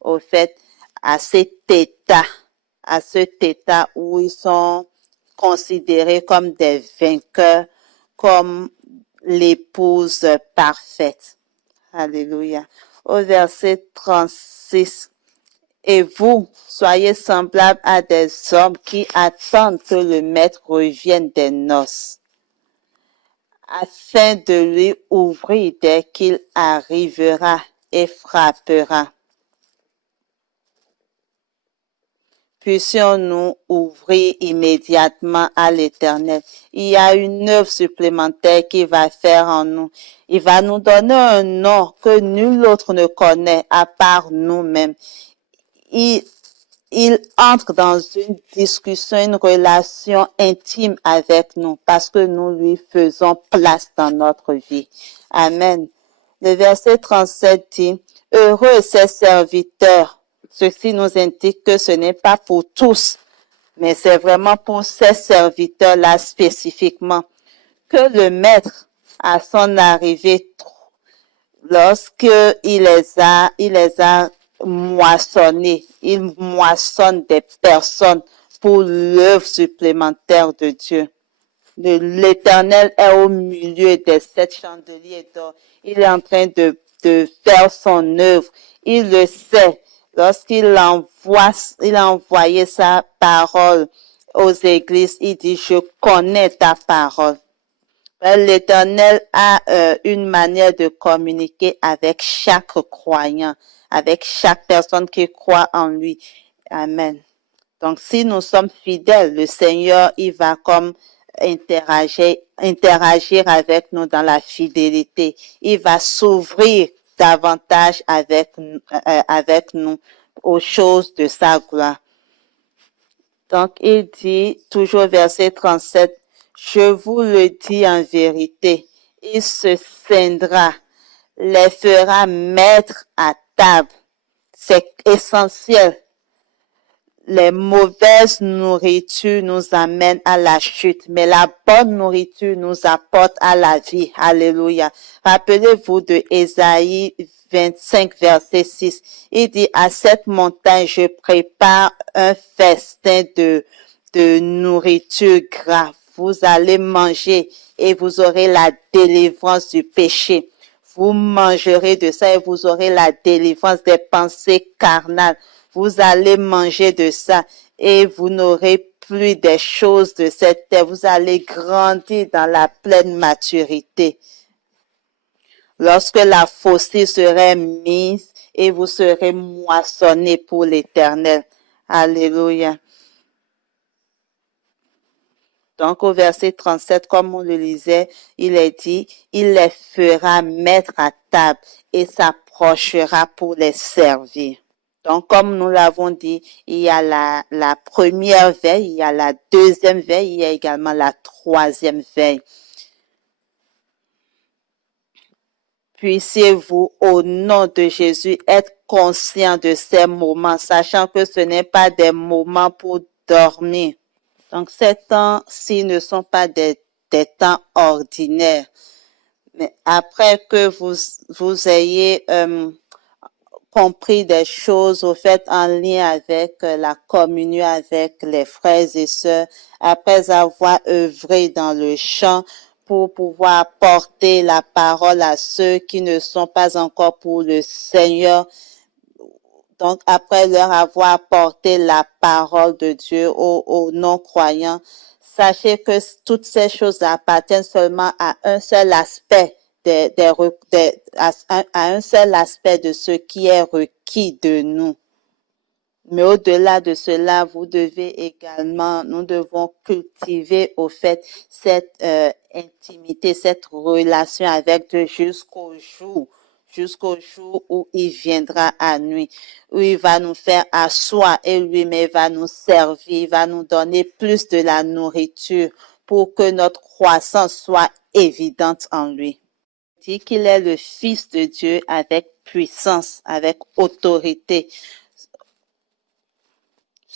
au fait à cet état où ils sont considérés comme des vainqueurs, comme l'épouse parfaite. Alléluia. Au verset 36. Et vous, soyez semblables à des hommes qui attendent que le maître revienne des noces, afin de lui ouvrir dès qu'il arrivera et frappera. Puissions-nous ouvrir immédiatement à l'Éternel. Il y a une œuvre supplémentaire qu'il va faire en nous. Il va nous donner un nom que nul autre ne connaît à part nous-mêmes. Il entre dans une discussion, une relation intime avec nous parce que nous lui faisons place dans notre vie. Amen. Le verset 37 dit, « Heureux ces serviteurs ». Ceci nous indique que ce n'est pas pour tous, mais c'est vraiment pour ces serviteurs-là spécifiquement que le maître, à son arrivée, lorsqu'il les a moissonnés, il moissonne des personnes pour l'œuvre supplémentaire de Dieu. L'Éternel est au milieu des 7 chandeliers d'or. Il est en train de faire son œuvre. Il le sait. Lorsqu'il a envoyé sa parole aux églises, il dit, je connais ta parole. L'Éternel a une manière de communiquer avec chaque croyant, avec chaque personne qui croit en lui. Amen. Donc, si nous sommes fidèles, le Seigneur, il va comme interagir avec nous dans la fidélité. Il va s'ouvrir davantage avec nous aux choses de sa gloire. Donc, il dit, toujours verset 37, « Je vous le dis en vérité, il se scindra, les fera mettre à table. » C'est essentiel. Les mauvaises nourritures nous amènent à la chute, mais la bonne nourriture nous apporte à la vie. Alléluia. Rappelez-vous de Ésaïe 25, verset 6. Il dit, à cette montagne, je prépare un festin de nourriture grave. Vous allez manger et vous aurez la délivrance du péché. Vous mangerez de ça et vous aurez la délivrance des pensées carnales. Vous allez manger de ça et vous n'aurez plus des choses de cette terre. Vous allez grandir dans la pleine maturité. Lorsque la faucille serait mise et vous serez moissonnés pour l'Éternel. Alléluia. Donc au verset 37, comme on le lisait, il est dit, il les fera mettre à table et s'approchera pour les servir. Donc, comme nous l'avons dit, il y a la première veille, il y a la deuxième veille, il y a également la troisième veille. Puissiez-vous, au nom de Jésus, être conscient de ces moments, sachant que ce n'est pas des moments pour dormir. Donc, ces temps-ci ne sont pas des temps ordinaires. Mais après que vous ayez compris des choses au fait en lien avec la communion avec les frères et sœurs, après avoir œuvré dans le champ pour pouvoir porter la parole à ceux qui ne sont pas encore pour le Seigneur. Donc, après leur avoir porté la parole de Dieu aux non-croyants, sachez que toutes ces choses appartiennent seulement à un seul aspect à un seul aspect de ce qui est requis de nous. Mais au-delà de cela, nous devons cultiver au fait cette intimité, cette relation avec Dieu jusqu'au jour où il viendra à nous, où il va nous faire asseoir et lui-même va nous servir, il va nous donner plus de la nourriture pour que notre croissance soit évidente en lui. Il dit qu'il est le Fils de Dieu avec puissance, avec autorité,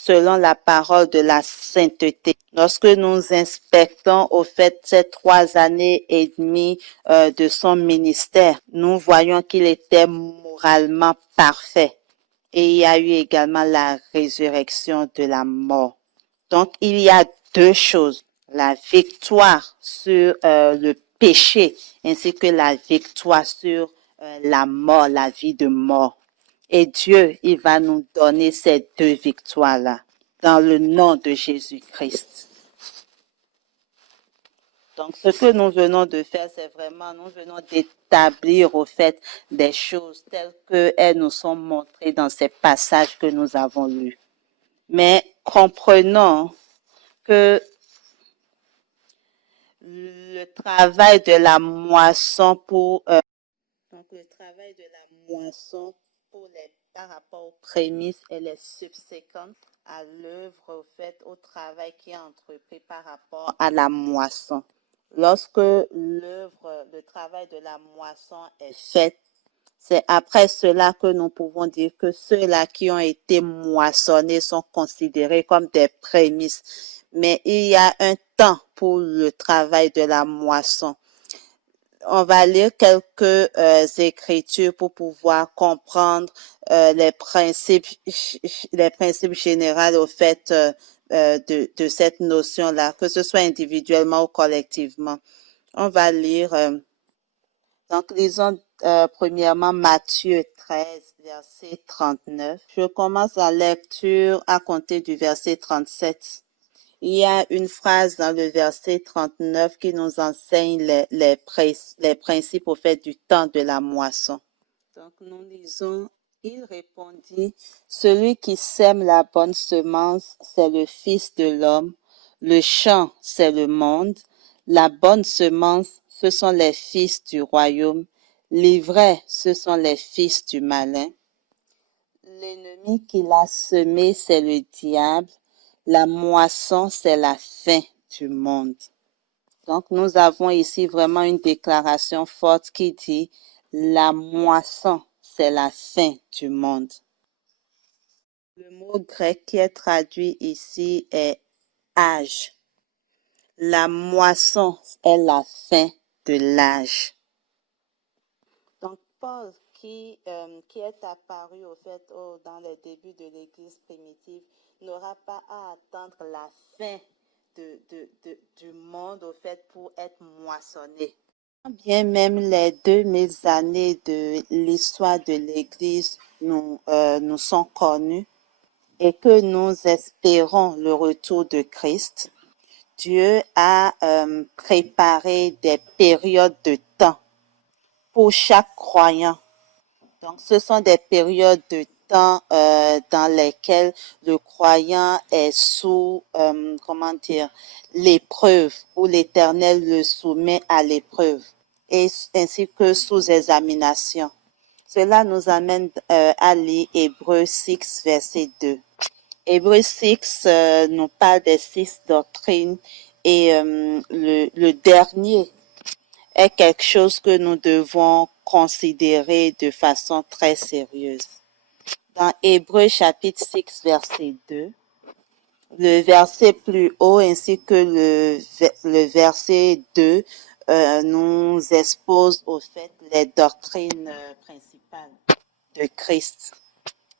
selon la parole de la sainteté. Lorsque nous inspectons au fait ces 3 années et demie de son ministère, nous voyons qu'il était moralement parfait. Et il y a eu également la résurrection de la mort. Donc, il y a deux choses. La victoire sur le péché ainsi que la victoire sur la mort, la vie de mort. Et Dieu, il va nous donner ces deux victoires-là dans le nom de Jésus-Christ. Donc, ce que nous venons de faire, c'est vraiment, nous venons d'établir au fait des choses telles qu'elles nous sont montrées dans ces passages que nous avons lus. Mais comprenons que le travail de la moisson donc le travail de la moisson par rapport aux prémices, elle est subséquente à l'œuvre, au fait, au travail qui est entrepris par rapport à la moisson. Lorsque le travail de la moisson est fait, c'est après cela que nous pouvons dire que ceux-là qui ont été moissonnés sont considérés comme des prémices. Mais il y a un temps pour le travail de la moisson. On va lire quelques écritures pour pouvoir comprendre les principes généraux au fait de cette notion-là, que ce soit individuellement ou collectivement. On va lire, donc lisons premièrement Matthieu 13, verset 39. Je commence la lecture à compter du verset 37. Il y a une phrase dans le verset 39 qui nous enseigne les principes au fait du temps de la moisson. Donc nous lisons, il répondit, celui qui sème la bonne semence, c'est le Fils de l'homme, le champ, c'est le monde, la bonne semence, ce sont les fils du royaume, l'ivraie, ce sont les fils du malin. L'ennemi qui l'a semé, c'est le diable. La moisson, c'est la fin du monde. Donc, nous avons ici vraiment une déclaration forte qui dit la moisson, c'est la fin du monde. Le mot grec qui est traduit ici est âge. La moisson est la fin de l'âge. Donc, Paul, qui est apparu au fait dans les débuts de l'Église primitive, n'aura pas à attendre la fin du monde au fait pour être moissonné. Bien même les 2000 années de l'histoire de l'Église nous sont connues et que nous espérons le retour de Christ, Dieu a préparé des périodes de temps pour chaque croyant. Donc, ce sont des périodes de temps dans lesquelles le croyant est sous, l'épreuve, où l'Éternel le soumet à l'épreuve, et ainsi que sous examination. Cela nous amène à lire Hébreux 6, verset 2. Hébreux 6 nous parle des 6 doctrines et le dernier est quelque chose que nous devons considérer de façon très sérieuse. Dans Hébreux chapitre 6, verset 2, le verset plus haut ainsi que le verset 2 nous expose au fait les doctrines principales de Christ.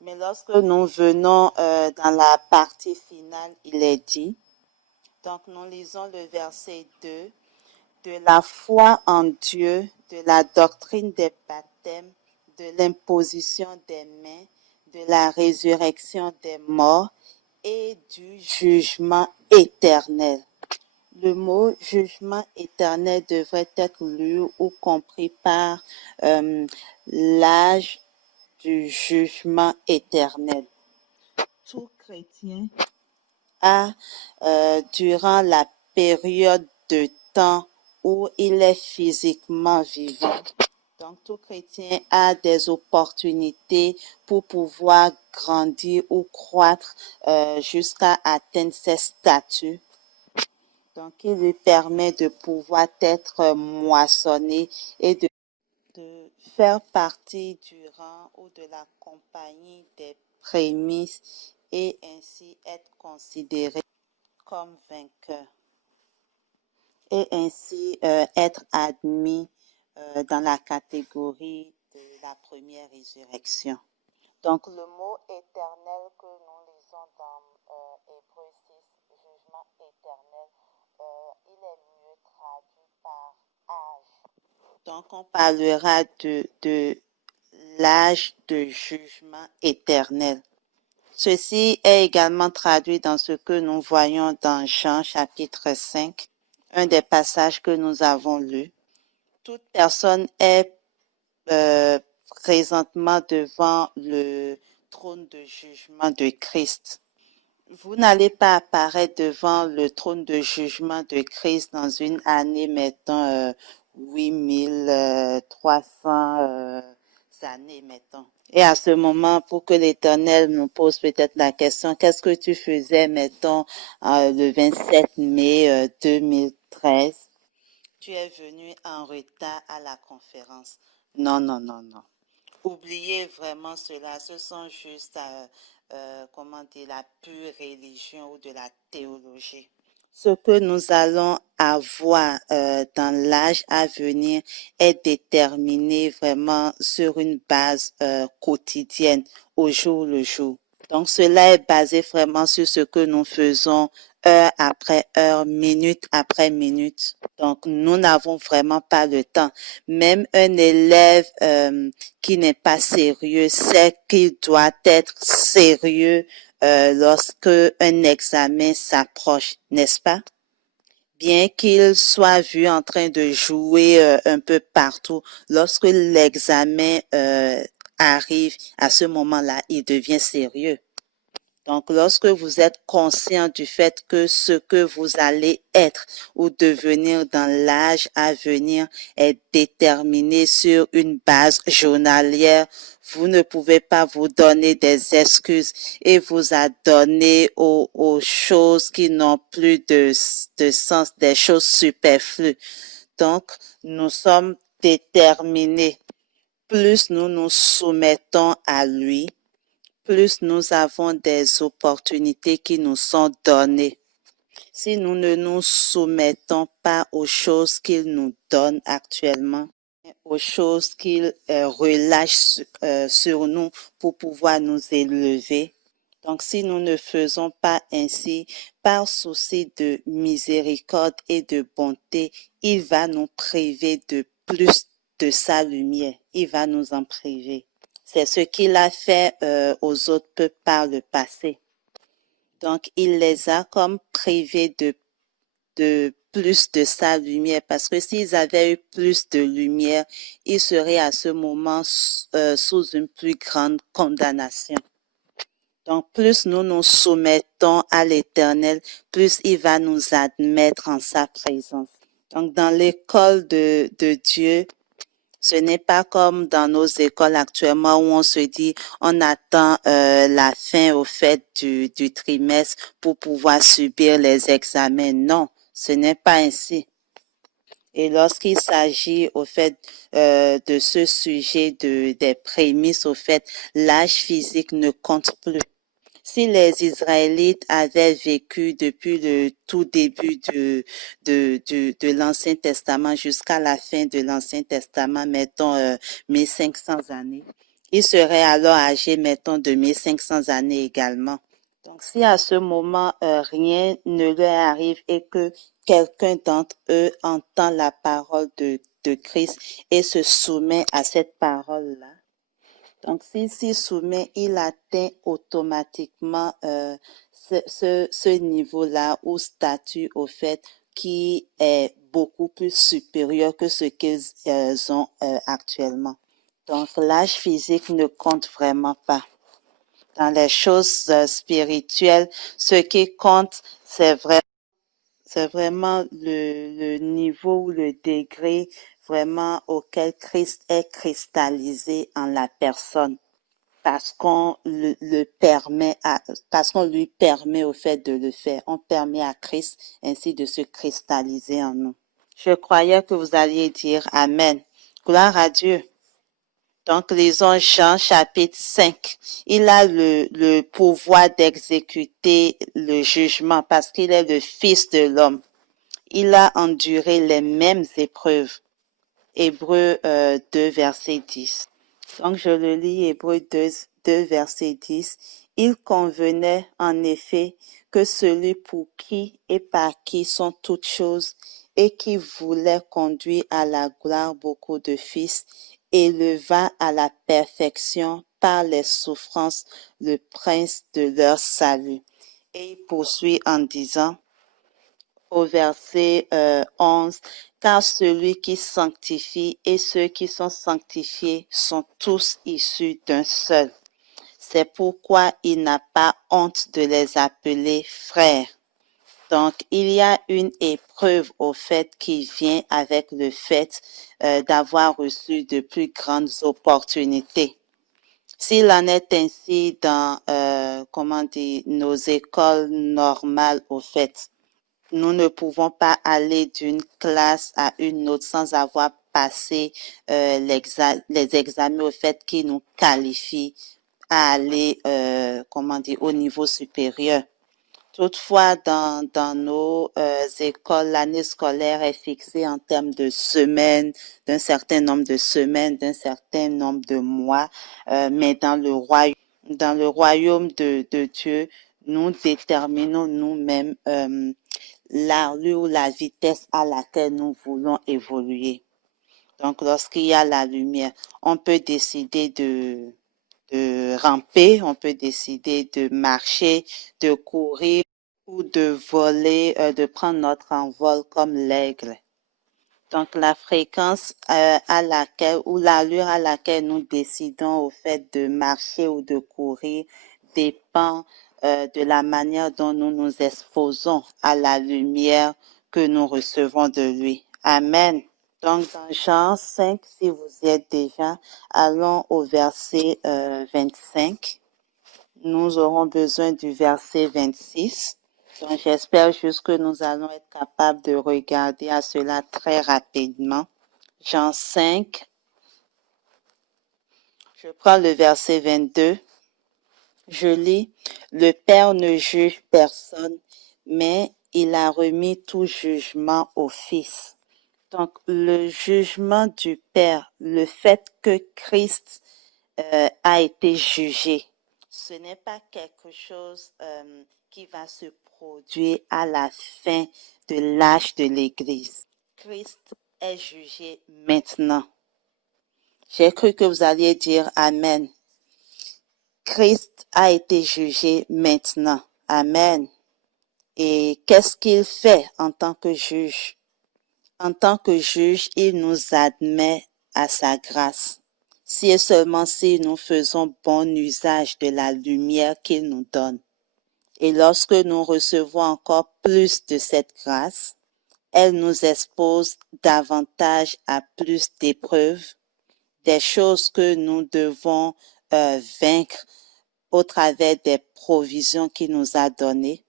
Mais lorsque nous venons dans la partie finale, il est dit, donc nous lisons le verset 2, de la foi en Dieu, de la doctrine des baptêmes, de l'imposition des mains, de la résurrection des morts et du jugement éternel. Le mot jugement éternel devrait être lu ou compris par l'âge du jugement éternel. Tout chrétien a, durant la période de temps où il est physiquement vivant, donc tout chrétien a des opportunités pour pouvoir grandir ou croître jusqu'à atteindre ses statuts. Donc, il lui permet de pouvoir être moissonné et de faire partie du rang ou de la compagnie des prémices et ainsi être considéré comme vainqueur et ainsi être admis dans la catégorie de la première résurrection. Donc, le mot éternel que nous lisons dans Hébreux 6, jugement éternel, il est mieux traduit par âge. Donc, on parlera de l'âge de jugement éternel. Ceci est également traduit dans ce que nous voyons dans Jean chapitre 5, un des passages que nous avons lus. Toute personne est présentement devant le trône de jugement de Christ. Vous n'allez pas apparaître devant le trône de jugement de Christ dans une année, mettons, 8300 années, mettons. Et à ce moment, pour que l'Éternel nous pose peut-être la question, qu'est-ce que tu faisais, mettons, le 27 mai 2013? Tu es venu en retard à la conférence. Non, non, non, non. Oubliez vraiment cela. Ce sont juste, comment dire, la pure religion ou de la théologie. Ce que nous allons avoir dans l'âge à venir est déterminé vraiment sur une base quotidienne, au jour le jour. Donc cela est basé vraiment sur ce que nous faisons heure après heure, minute après minute. Donc nous n'avons vraiment pas le temps. Même un élève qui n'est pas sérieux sait qu'il doit être sérieux lorsque un examen s'approche, n'est-ce pas? Bien qu'il soit vu en train de jouer un peu partout, lorsque l'examen arrive, à ce moment-là, il devient sérieux. Donc, lorsque vous êtes conscient du fait que ce que vous allez être ou devenir dans l'âge à venir est déterminé sur une base journalière, vous ne pouvez pas vous donner des excuses et vous adonner aux choses qui n'ont plus de sens, des choses superflues. Donc, nous sommes déterminés. Plus nous nous soumettons à lui, plus nous avons des opportunités qui nous sont données. Si nous ne nous soumettons pas aux choses qu'il nous donne actuellement, aux choses qu'il relâche sur nous pour pouvoir nous élever. Donc, si nous ne faisons pas ainsi, par souci de miséricorde et de bonté, il va nous priver de plus de sa lumière. Il va nous en priver. C'est ce qu'il a fait aux autres peuples par le passé. Donc, il les a comme privés de plus de sa lumière, parce que s'ils avaient eu plus de lumière, ils seraient à ce moment sous une plus grande condamnation. Donc, plus nous nous soumettons à l'Éternel, plus il va nous admettre en sa présence. Donc, dans l'école de Dieu, ce n'est pas comme dans nos écoles actuellement où on se dit on attend la fin au fait du trimestre pour pouvoir subir les examens. Non, ce n'est pas ainsi. Et lorsqu'il s'agit au fait de ce sujet des prémices, au fait, l'âge physique ne compte plus. Si les Israélites avaient vécu depuis le tout début de l'Ancien Testament jusqu'à la fin de l'Ancien Testament, mettons 1500 années, ils seraient alors âgés, mettons, de 1500 années également. Donc, si à ce moment, rien ne leur arrive et que quelqu'un d'entre eux entend la parole de Christ et se soumet à cette parole-là. Donc, s'il s'y soumet, il atteint automatiquement ce niveau-là ou statut, au fait, qui est beaucoup plus supérieur que ce qu'ils ont actuellement. Donc, l'âge physique ne compte vraiment pas. Dans les choses spirituelles, ce qui compte, c'est vraiment le niveau ou le degré vraiment auquel Christ est cristallisé en la personne. Parce qu'on parce qu'on lui permet au fait de le faire. On permet à Christ ainsi de se cristalliser en nous. Je croyais que vous alliez dire Amen. Gloire à Dieu. Donc, lisons Jean chapitre 5. Il a le pouvoir d'exécuter le jugement parce qu'il est le Fils de l'homme. Il a enduré les mêmes épreuves. Hébreux 2, verset 10. Donc, je le lis, Hébreux 2, verset 10. Il convenait, en effet, que celui pour qui et par qui sont toutes choses et qui voulait conduire à la gloire beaucoup de fils, éleva à la perfection par les souffrances le prince de leur salut. Et il poursuit en disant, au verset 11, car celui qui sanctifie et ceux qui sont sanctifiés sont tous issus d'un seul. C'est pourquoi il n'a pas honte de les appeler frères. Donc, il y a une épreuve au fait qui vient avec le fait d'avoir reçu de plus grandes opportunités. S'il en est ainsi dans, nos écoles normales au fait, nous ne pouvons pas aller d'une classe à une autre sans avoir passé les examens au fait qui nous qualifient à aller, au niveau supérieur. Toutefois, dans nos écoles, l'année scolaire est fixée en termes de semaines, d'un certain nombre de semaines, d'un certain nombre de mois, mais dans le royaume de Dieu, nous déterminons nous-mêmes l'allure ou la vitesse à laquelle nous voulons évoluer. Donc, lorsqu'il y a la lumière, on peut décider de ramper, on peut décider de marcher, de courir ou de voler, de prendre notre envol comme l'aigle. Donc, la fréquence à laquelle ou l'allure à laquelle nous décidons au fait de marcher ou de courir dépend de la manière dont nous nous exposons à la lumière que nous recevons de lui. Amen. Donc, dans Jean 5, si vous y êtes déjà, allons au verset 25. Nous aurons besoin du verset 26. Donc, j'espère juste que nous allons être capables de regarder à cela très rapidement. Jean 5, je prends le verset 22. Je lis, le Père ne juge personne, mais il a remis tout jugement au Fils. Donc, le jugement du Père, le fait que Christ a été jugé, ce n'est pas quelque chose qui va se produire à la fin de l'âge de l'Église. Christ est jugé maintenant. J'ai cru que vous alliez dire Amen. Christ a été jugé maintenant. Amen. Et qu'est-ce qu'il fait en tant que juge? En tant que juge, il nous admet à sa grâce. Si et seulement si nous faisons bon usage de la lumière qu'il nous donne. Et lorsque nous recevons encore plus de cette grâce, elle nous expose davantage à plus d'épreuves, des choses que nous devons vaincre au travers des provisions qu'il nous a données.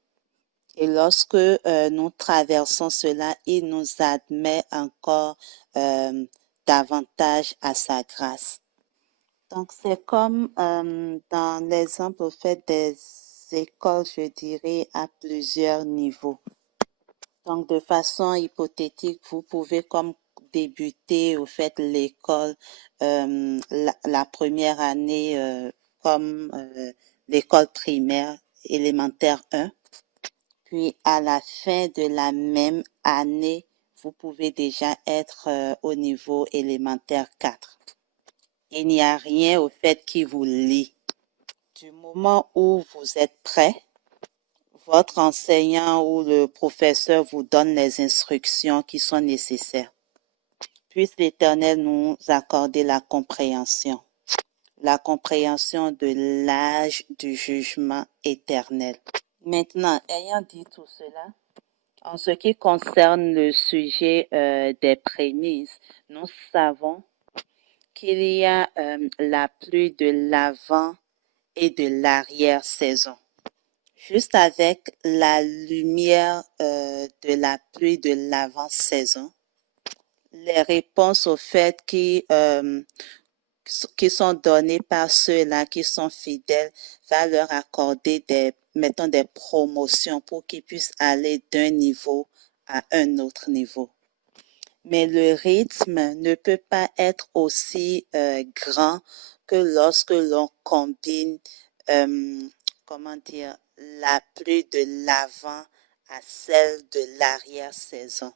Et lorsque nous traversons cela, il nous admet encore davantage à sa grâce. Donc, c'est comme dans l'exemple au fait des écoles, je dirais, à plusieurs niveaux. Donc, de façon hypothétique, vous pouvez comme débuter au fait l'école, la première année comme l'école primaire élémentaire 1. Puis à la fin de la même année, vous pouvez déjà être au niveau élémentaire 4. Il n'y a rien au fait qui vous lie. Du moment où vous êtes prêt, votre enseignant ou le professeur vous donne les instructions qui sont nécessaires. Puisse l'Éternel nous accorder la compréhension de l'âge du jugement éternel. Maintenant, ayant dit tout cela, en ce qui concerne le sujet des prémices, nous savons qu'il y a la pluie de l'avant et de l'arrière-saison. Juste avec la lumière de la pluie de l'avant-saison, les réponses aux faits qui sont données par ceux-là qui sont fidèles va leur accorder mettons, des promotions pour qu'ils puissent aller d'un niveau à un autre niveau. Mais le rythme ne peut pas être aussi grand que lorsque l'on combine, comment dire, la pluie de l'avant à celle de l'arrière-saison.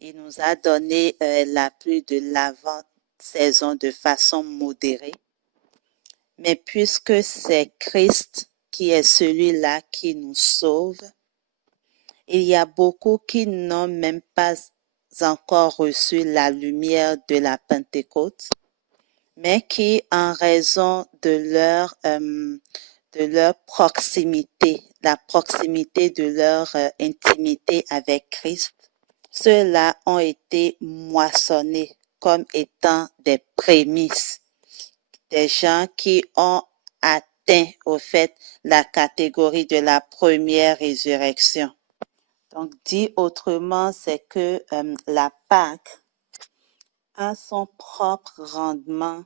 Il nous a donné la pluie de l'avant-saison de façon modérée. Mais puisque c'est Christ qui est celui-là qui nous sauve, il y a beaucoup qui n'ont même pas encore reçu la lumière de la Pentecôte, mais qui, en raison de leur proximité, la proximité de leur intimité avec Christ, ceux-là ont été moissonnés comme étant des prémices, des gens qui ont atteint au fait la catégorie de la première résurrection. Donc, dit autrement, c'est que la Pâque a son propre rendement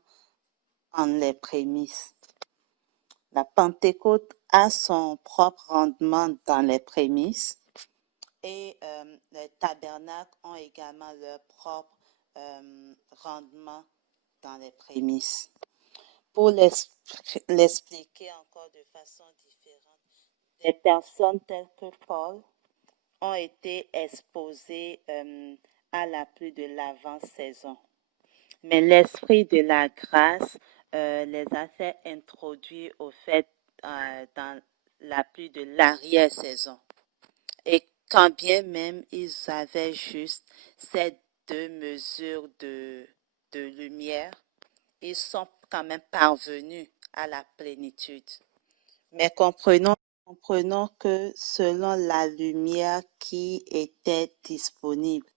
en les prémices. La Pentecôte a son propre rendement dans les prémices et les tabernacles ont également leur propre rendement dans les prémices. Pour l'expliquer encore de façon différente, des personnes telles que Paul ont été exposés à la pluie de l'avant-saison. Mais l'esprit de la grâce les a fait introduire au fait dans la pluie de l'arrière-saison. Et quand bien même ils avaient juste ces deux mesures de lumière, ils sont quand même parvenus à la plénitude. Mais comprenons que selon la lumière qui était disponible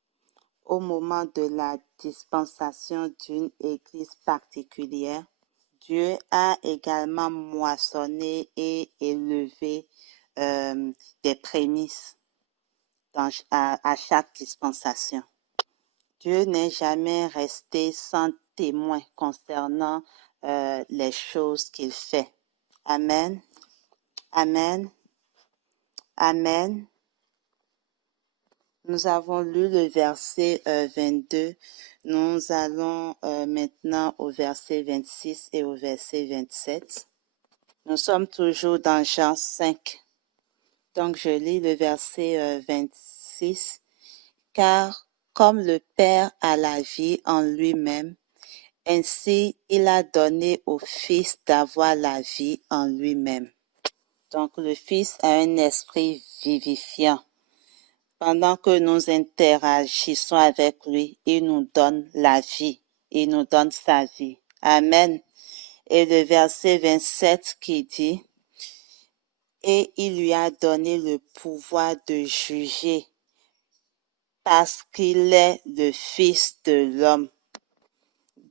au moment de la dispensation d'une église particulière, Dieu a également moissonné et élevé des prémices à chaque dispensation. Dieu n'est jamais resté sans témoin concernant les choses qu'il fait. Amen. Amen. Amen. Nous avons lu le verset 22. Nous allons maintenant au verset 26 et au verset 27. Nous sommes toujours dans Jean 5. Donc je lis le verset 26. Car comme le Père a la vie en lui-même, ainsi il a donné au Fils d'avoir la vie en lui-même. Donc le Fils a un esprit vivifiant. Pendant que nous interagissons avec lui, il nous donne la vie, il nous donne sa vie. Amen. Et le verset 27 qui dit, et il lui a donné le pouvoir de juger parce qu'il est le Fils de l'homme.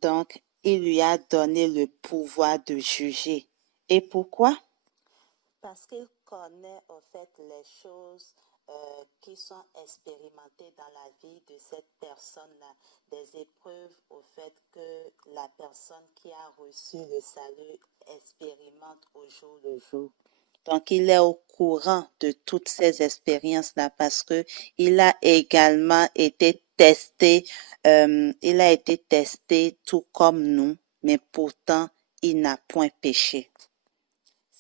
Donc, il lui a donné le pouvoir de juger. Et pourquoi? Parce qu'il connaît au fait les choses qui sont expérimentées dans la vie de cette personne-là, des épreuves au fait que la personne qui a reçu le salut expérimente au jour le jour. Donc, il est au courant de toutes ces expériences-là parce que il a également été testé, tout comme nous, mais pourtant, il n'a point péché.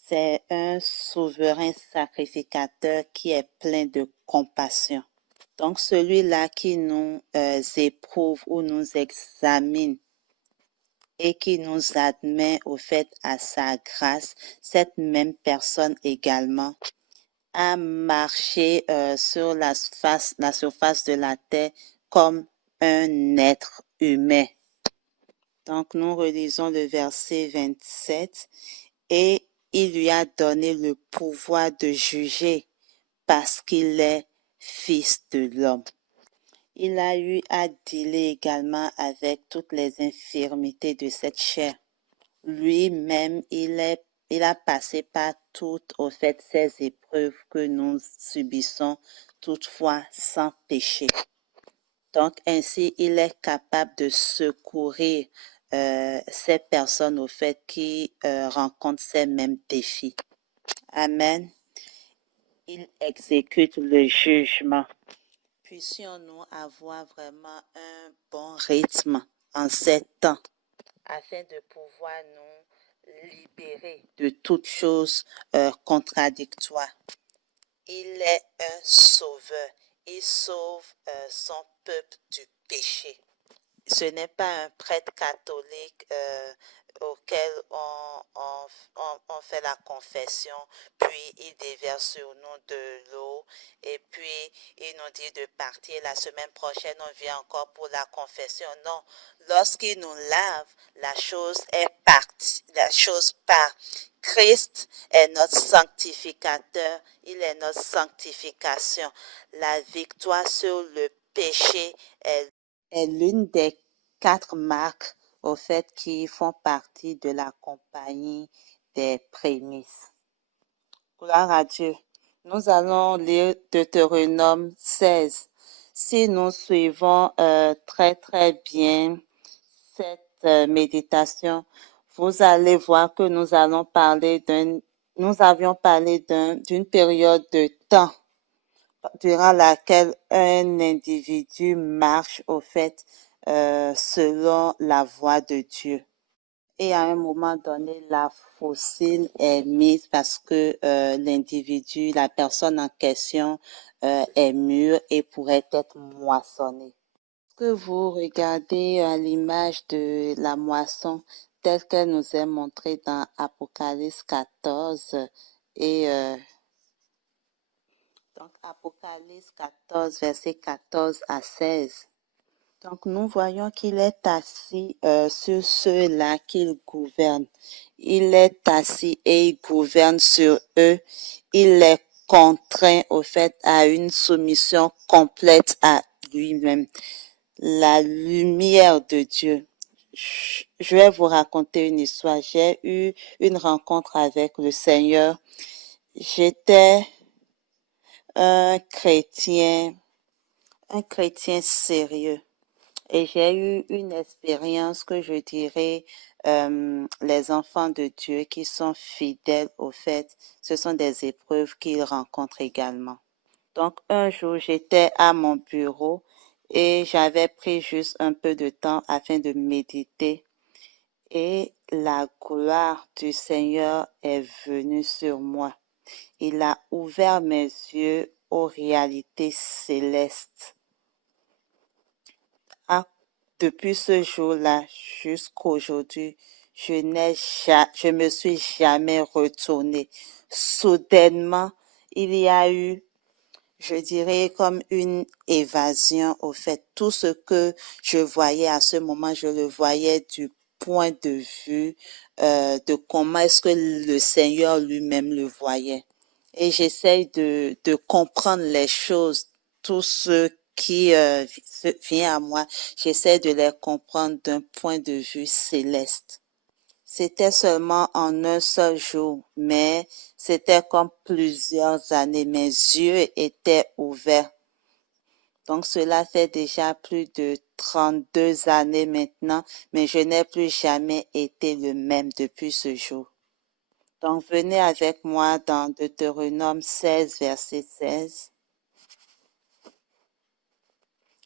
C'est un souverain sacrificateur qui est plein de compassion. Donc celui-là qui nous éprouve ou nous examine et qui nous admet au fait à sa grâce, cette même personne également a marché sur la surface de la terre comme un être humain. Donc nous relisons le verset 27 et il lui a donné le pouvoir de juger parce qu'il est fils de l'homme. Il a eu à dealer également avec toutes les infirmités de cette chair. Lui-même, il a passé par toutes, au fait, ces épreuves que nous subissons, toutefois sans péché. Donc, ainsi, il est capable de secourir ces personnes, au fait, qui rencontrent ces mêmes défis. Amen. Il exécute le jugement. Puissions-nous avoir vraiment un bon rythme en ces temps afin de pouvoir nous libérer de toute chose contradictoire. Il est un sauveur. Il sauve son peuple du péché. Ce n'est pas un prêtre catholique auquel on fait la confession, puis il déverse sur nous de l'eau, et puis il nous dit de partir. La semaine prochaine, on vient encore pour la confession. Non, lorsqu'il nous lave, la chose est partie, la chose part. Christ est notre sanctificateur, il est notre sanctification. La victoire sur le péché est l'une des 4 marques au fait qui font partie de la compagnie des prémices. Gloire à Dieu. Nous allons lire Deutéronome 16. Si nous suivons très bien cette méditation, vous allez voir que nous avions parlé d'une période de temps durant laquelle un individu marche au fait selon la voie de Dieu. Et à un moment donné, la fossile est mise parce que l'individu, la personne en question est mûre et pourrait être moissonnée. Que vous regardez l'image de la moisson telle qu'elle nous est montrée dans Apocalypse 14 et donc Apocalypse 14, versets 14 à 16. Donc nous voyons qu'il est assis sur ceux-là qu'il gouverne. Il est assis et il gouverne sur eux. Il les contraint au fait à une soumission complète à lui-même. La lumière de Dieu. Je vais vous raconter une histoire. J'ai eu une rencontre avec le Seigneur. J'étais un chrétien sérieux. Et j'ai eu une expérience que je dirais, les enfants de Dieu qui sont fidèles au fait, ce sont des épreuves qu'ils rencontrent également. Donc un jour, j'étais à mon bureau et j'avais pris juste un peu de temps afin de méditer. Et la gloire du Seigneur est venue sur moi. Il a ouvert mes yeux aux réalités célestes. Depuis ce jour-là jusqu'aujourd'hui, je me suis jamais retournée. Soudainement, il y a eu, je dirais, comme une évasion au fait. Tout ce que je voyais à ce moment, je le voyais du point de vue de comment est-ce que le Seigneur lui-même le voyait. Et j'essaye de comprendre les choses, tout ce qui vient à moi, j'essaie de les comprendre d'un point de vue céleste. C'était seulement en un seul jour, mais c'était comme plusieurs années. Mes yeux étaient ouverts. Donc cela fait déjà plus de 32 années maintenant, mais je n'ai plus jamais été le même depuis ce jour. Donc venez avec moi dans Deutéronome 16, verset 16.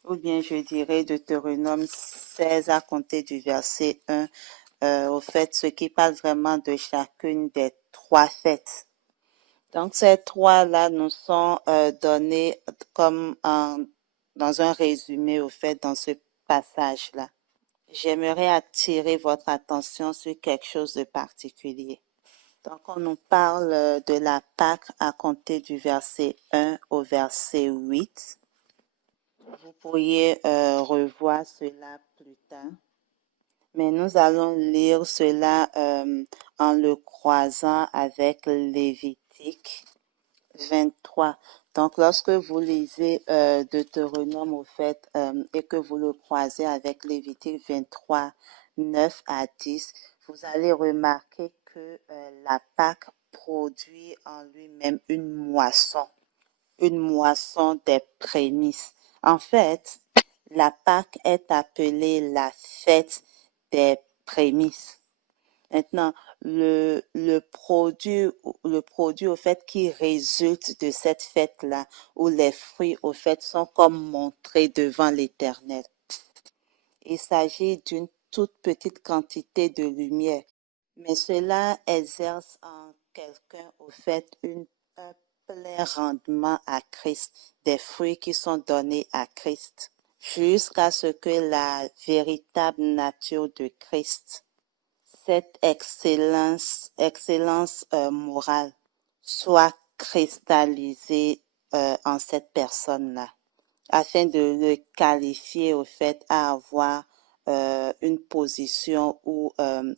Ou bien je dirais Deutéronome 16 à compter du verset 1. Au fait, ce qui parle vraiment de chacune des 3 fêtes. Donc, ces 3-là nous sont donnés comme dans un résumé, au fait, dans ce passage-là. J'aimerais attirer votre attention sur quelque chose de particulier. Donc, on nous parle de la Pâque à compter du verset 1 au verset 8. Vous pourriez revoir cela plus tard. Mais nous allons lire cela en le croisant avec Lévitique 23. Donc, lorsque vous lisez Deutéronome au fait et que vous le croisez avec Lévitique 23, 9 à 10, vous allez remarquer que la Pâque produit en lui-même une moisson des prémices. En fait, la Pâque est appelée la fête des prémices. Maintenant, le produit au fait qui résulte de cette fête-là, où les fruits au fait sont comme montrés devant l'Éternel. Il s'agit d'une toute petite quantité de lumière, mais cela exerce en quelqu'un au fait un plein rendement à Christ, des fruits qui sont donnés à Christ, jusqu'à ce que la véritable nature de Christ, cette excellence morale, soit cristallisée en cette personne-là, afin de le qualifier au fait à avoir une position ou un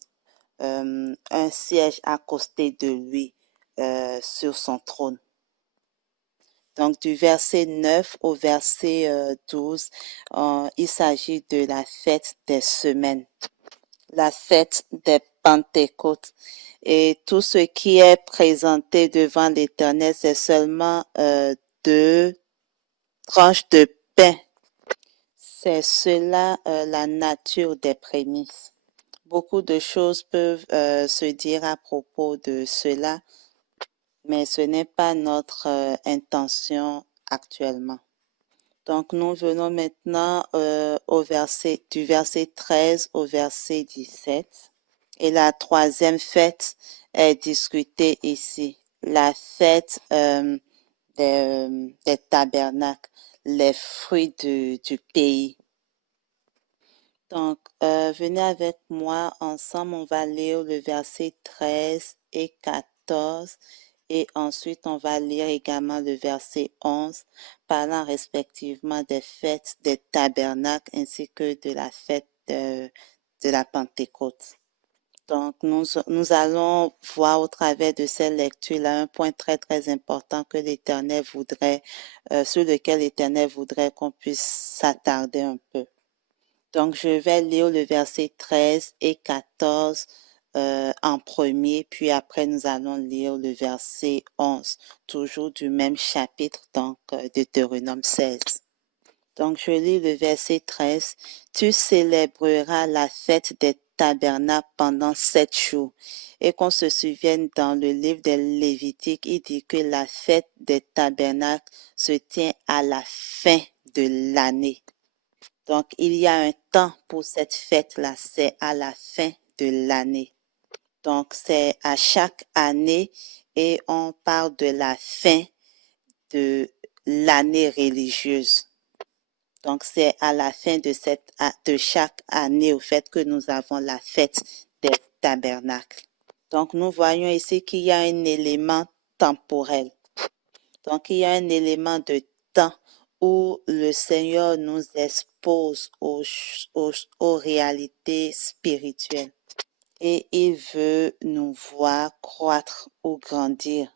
siège à côté de lui sur son trône. Donc, du verset 9 au verset 12, il s'agit de la fête des semaines, la fête des Pentecôtes. Et tout ce qui est présenté devant l'Éternel, c'est seulement 2 tranches de pain. C'est cela la nature des prémices. Beaucoup de choses peuvent se dire à propos de cela, mais ce n'est pas notre intention actuellement. Donc, nous venons maintenant du verset 13 au verset 17. Et la troisième fête est discutée ici. La fête des tabernacles, les fruits du pays. Donc, venez avec moi ensemble, on va lire le verset 13 et 14 et ensuite on va lire également le verset 11 parlant respectivement des fêtes des tabernacles ainsi que de la fête de la Pentecôte. Donc, nous allons voir au travers de ces lectures-là un point très, très important que l'Éternel voudrait, sur lequel l'Éternel voudrait qu'on puisse s'attarder un peu. Donc, je vais lire le verset 13 et 14 en premier, puis après nous allons lire le verset 11, toujours du même chapitre, donc Deutéronome 16. Donc, je lis le verset 13. Tu célébreras la fête des tabernacles pendant 7 jours. Et qu'on se souvienne dans le livre des Lévitiques, il dit que la fête des tabernacles se tient à la fin de l'année. Donc, il y a un temps pour cette fête-là, c'est à la fin de l'année. Donc, c'est à chaque année et on parle de la fin de l'année religieuse. Donc, c'est à la fin de chaque année, au fait que nous avons la fête des tabernacles. Donc, nous voyons ici qu'il y a un élément temporel. Donc, il y a un élément de temps où le Seigneur nous expose aux réalités spirituelles. Et il veut nous voir croître ou grandir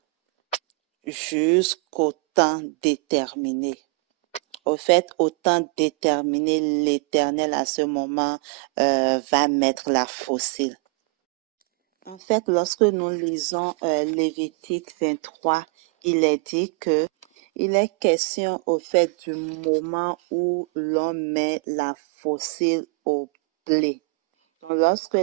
jusqu'au temps déterminé. Au fait, au temps déterminé, l'Éternel à ce moment va mettre la fossile. En fait, lorsque nous lisons Lévitique 23, il est dit que il est question au fait du moment où l'on met la fossile au blé. Donc, lorsque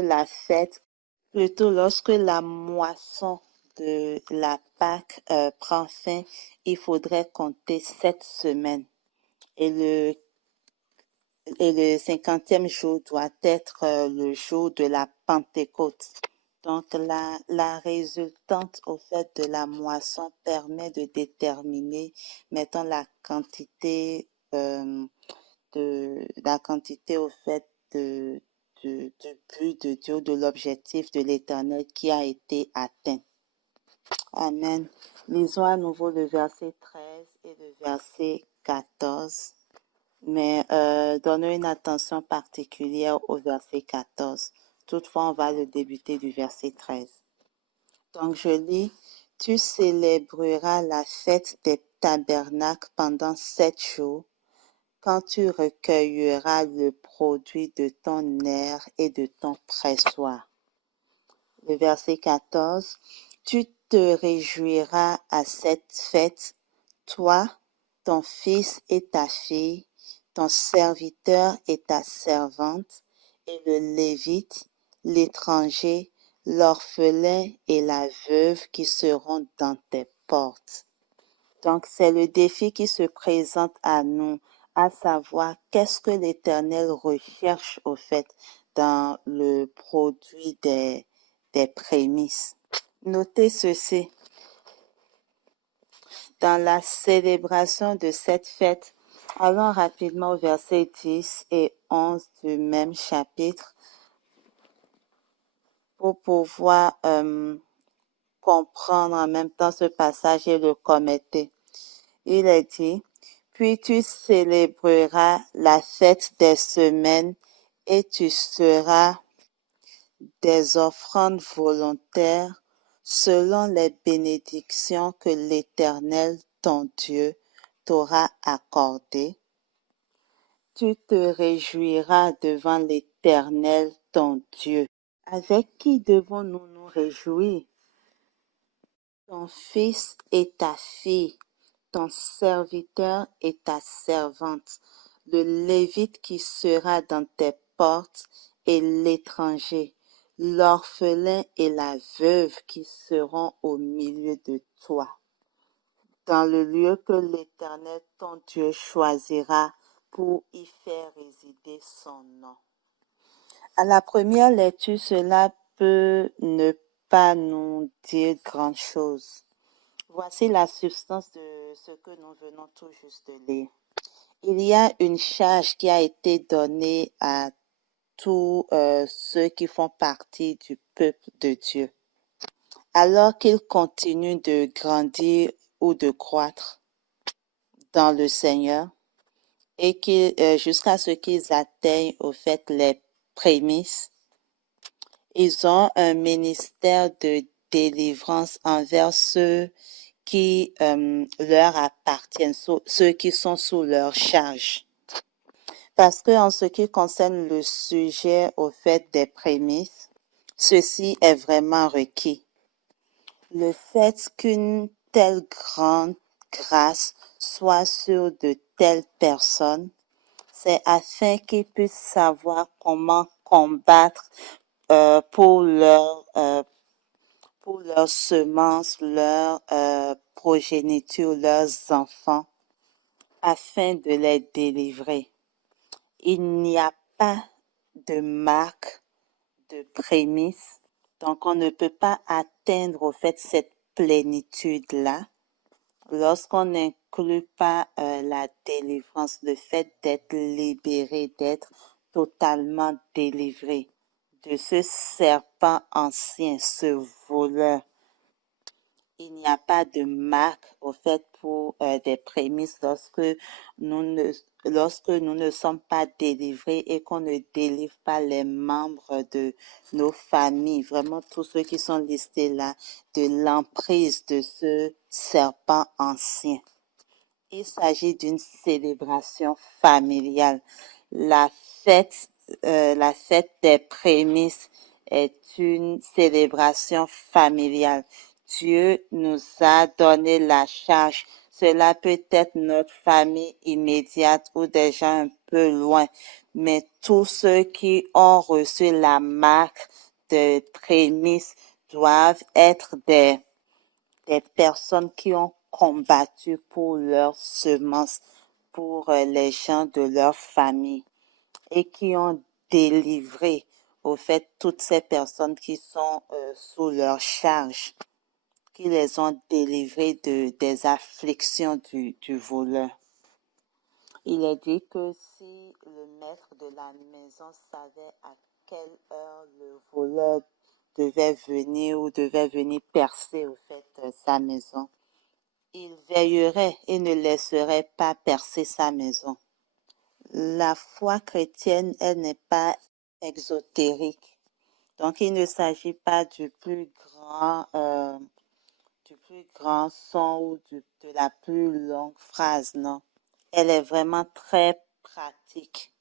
la moisson de la Pâque prend fin, il faudrait compter 7 semaines. Et le 50e jour doit être le jour de la Pentecôte. Donc, la résultante au fait de la moisson permet de déterminer, mettons, la quantité au fait du but de Dieu, de l'objectif de l'Éternel qui a été atteint. Amen. Lisons à nouveau le verset 13 et le verset 14. Mais donnons une attention particulière au verset 14. Toutefois, on va le débuter du verset 13. Donc, je lis, tu célébreras la fête des tabernacles pendant 7 jours, quand tu recueilleras le produit de ton aire et de ton pressoir. Le verset 14, tu te réjouiras à cette fête, toi, ton fils et ta fille, ton serviteur et ta servante, et le Lévite, l'étranger, l'orphelin et la veuve qui seront dans tes portes. Donc, c'est le défi qui se présente à nous, à savoir qu'est-ce que l'Éternel recherche au fait dans le produit des prémices. Notez ceci, dans la célébration de cette fête, allons rapidement au verset 10 et 11 du même chapitre pour pouvoir comprendre en même temps ce passage et le commenter. Il est dit, puis tu célébreras la fête des semaines et tu seras des offrandes volontaires selon les bénédictions que l'Éternel, ton Dieu, t'aura accordées. Tu te réjouiras devant l'Éternel, ton Dieu. Avec qui devons-nous nous réjouir? Ton fils et ta fille, ton serviteur et ta servante, le Lévite qui sera dans tes portes et l'étranger, l'orphelin et la veuve qui seront au milieu de toi, dans le lieu que l'Éternel ton Dieu choisira pour y faire résider son nom. À la première lecture, cela peut ne pas nous dire grand-chose. Voici la substance de ce que nous venons tout juste de lire. Il y a une charge qui a été donnée à tous ceux qui font partie du peuple de Dieu. Alors qu'ils continuent de grandir ou de croître dans le Seigneur et jusqu'à ce qu'ils atteignent au fait les prémices, ils ont un ministère de délivrance envers ceux qui leur appartiennent, ceux qui sont sous leur charge. Parce que en ce qui concerne le sujet au fait des prémices, ceci est vraiment requis. Le fait qu'une telle grande grâce soit sur de telles personnes, c'est afin qu'ils puissent savoir comment combattre pour leurs semences, leurs progéniture, leurs enfants, afin de les délivrer. Il n'y a pas de marque de prémisse, donc on ne peut pas atteindre au fait cette plénitude-là lorsqu'on n'inclut pas la délivrance, le fait d'être libéré, d'être totalement délivré de ce serpent ancien, ce voleur. Il n'y a pas de marque au fait pour des prémices lorsque nous ne sommes pas délivrés et qu'on ne délivre pas les membres de nos familles, vraiment tous ceux qui sont listés là, de l'emprise de ce serpent ancien. Il s'agit d'une célébration familiale. La fête, la fête des prémices est une célébration familiale. Dieu nous a donné la charge. Cela peut être notre famille immédiate ou des gens un peu loin, mais tous ceux qui ont reçu la marque de prémices doivent être des personnes qui ont combattu pour leurs semences, pour les gens de leur famille et qui ont délivré au fait, toutes ces personnes qui sont sous leur charge, qui les ont délivrées des afflictions du voleur. Il est dit que si le maître de la maison savait à quelle heure le voleur devait venir ou devait venir percer au fait sa maison, il veillerait et ne laisserait pas percer sa maison. La foi chrétienne, elle n'est pas exotérique. Donc, il ne s'agit pas du plus grand son ou de la plus longue phrase, non. Elle est vraiment très pratique.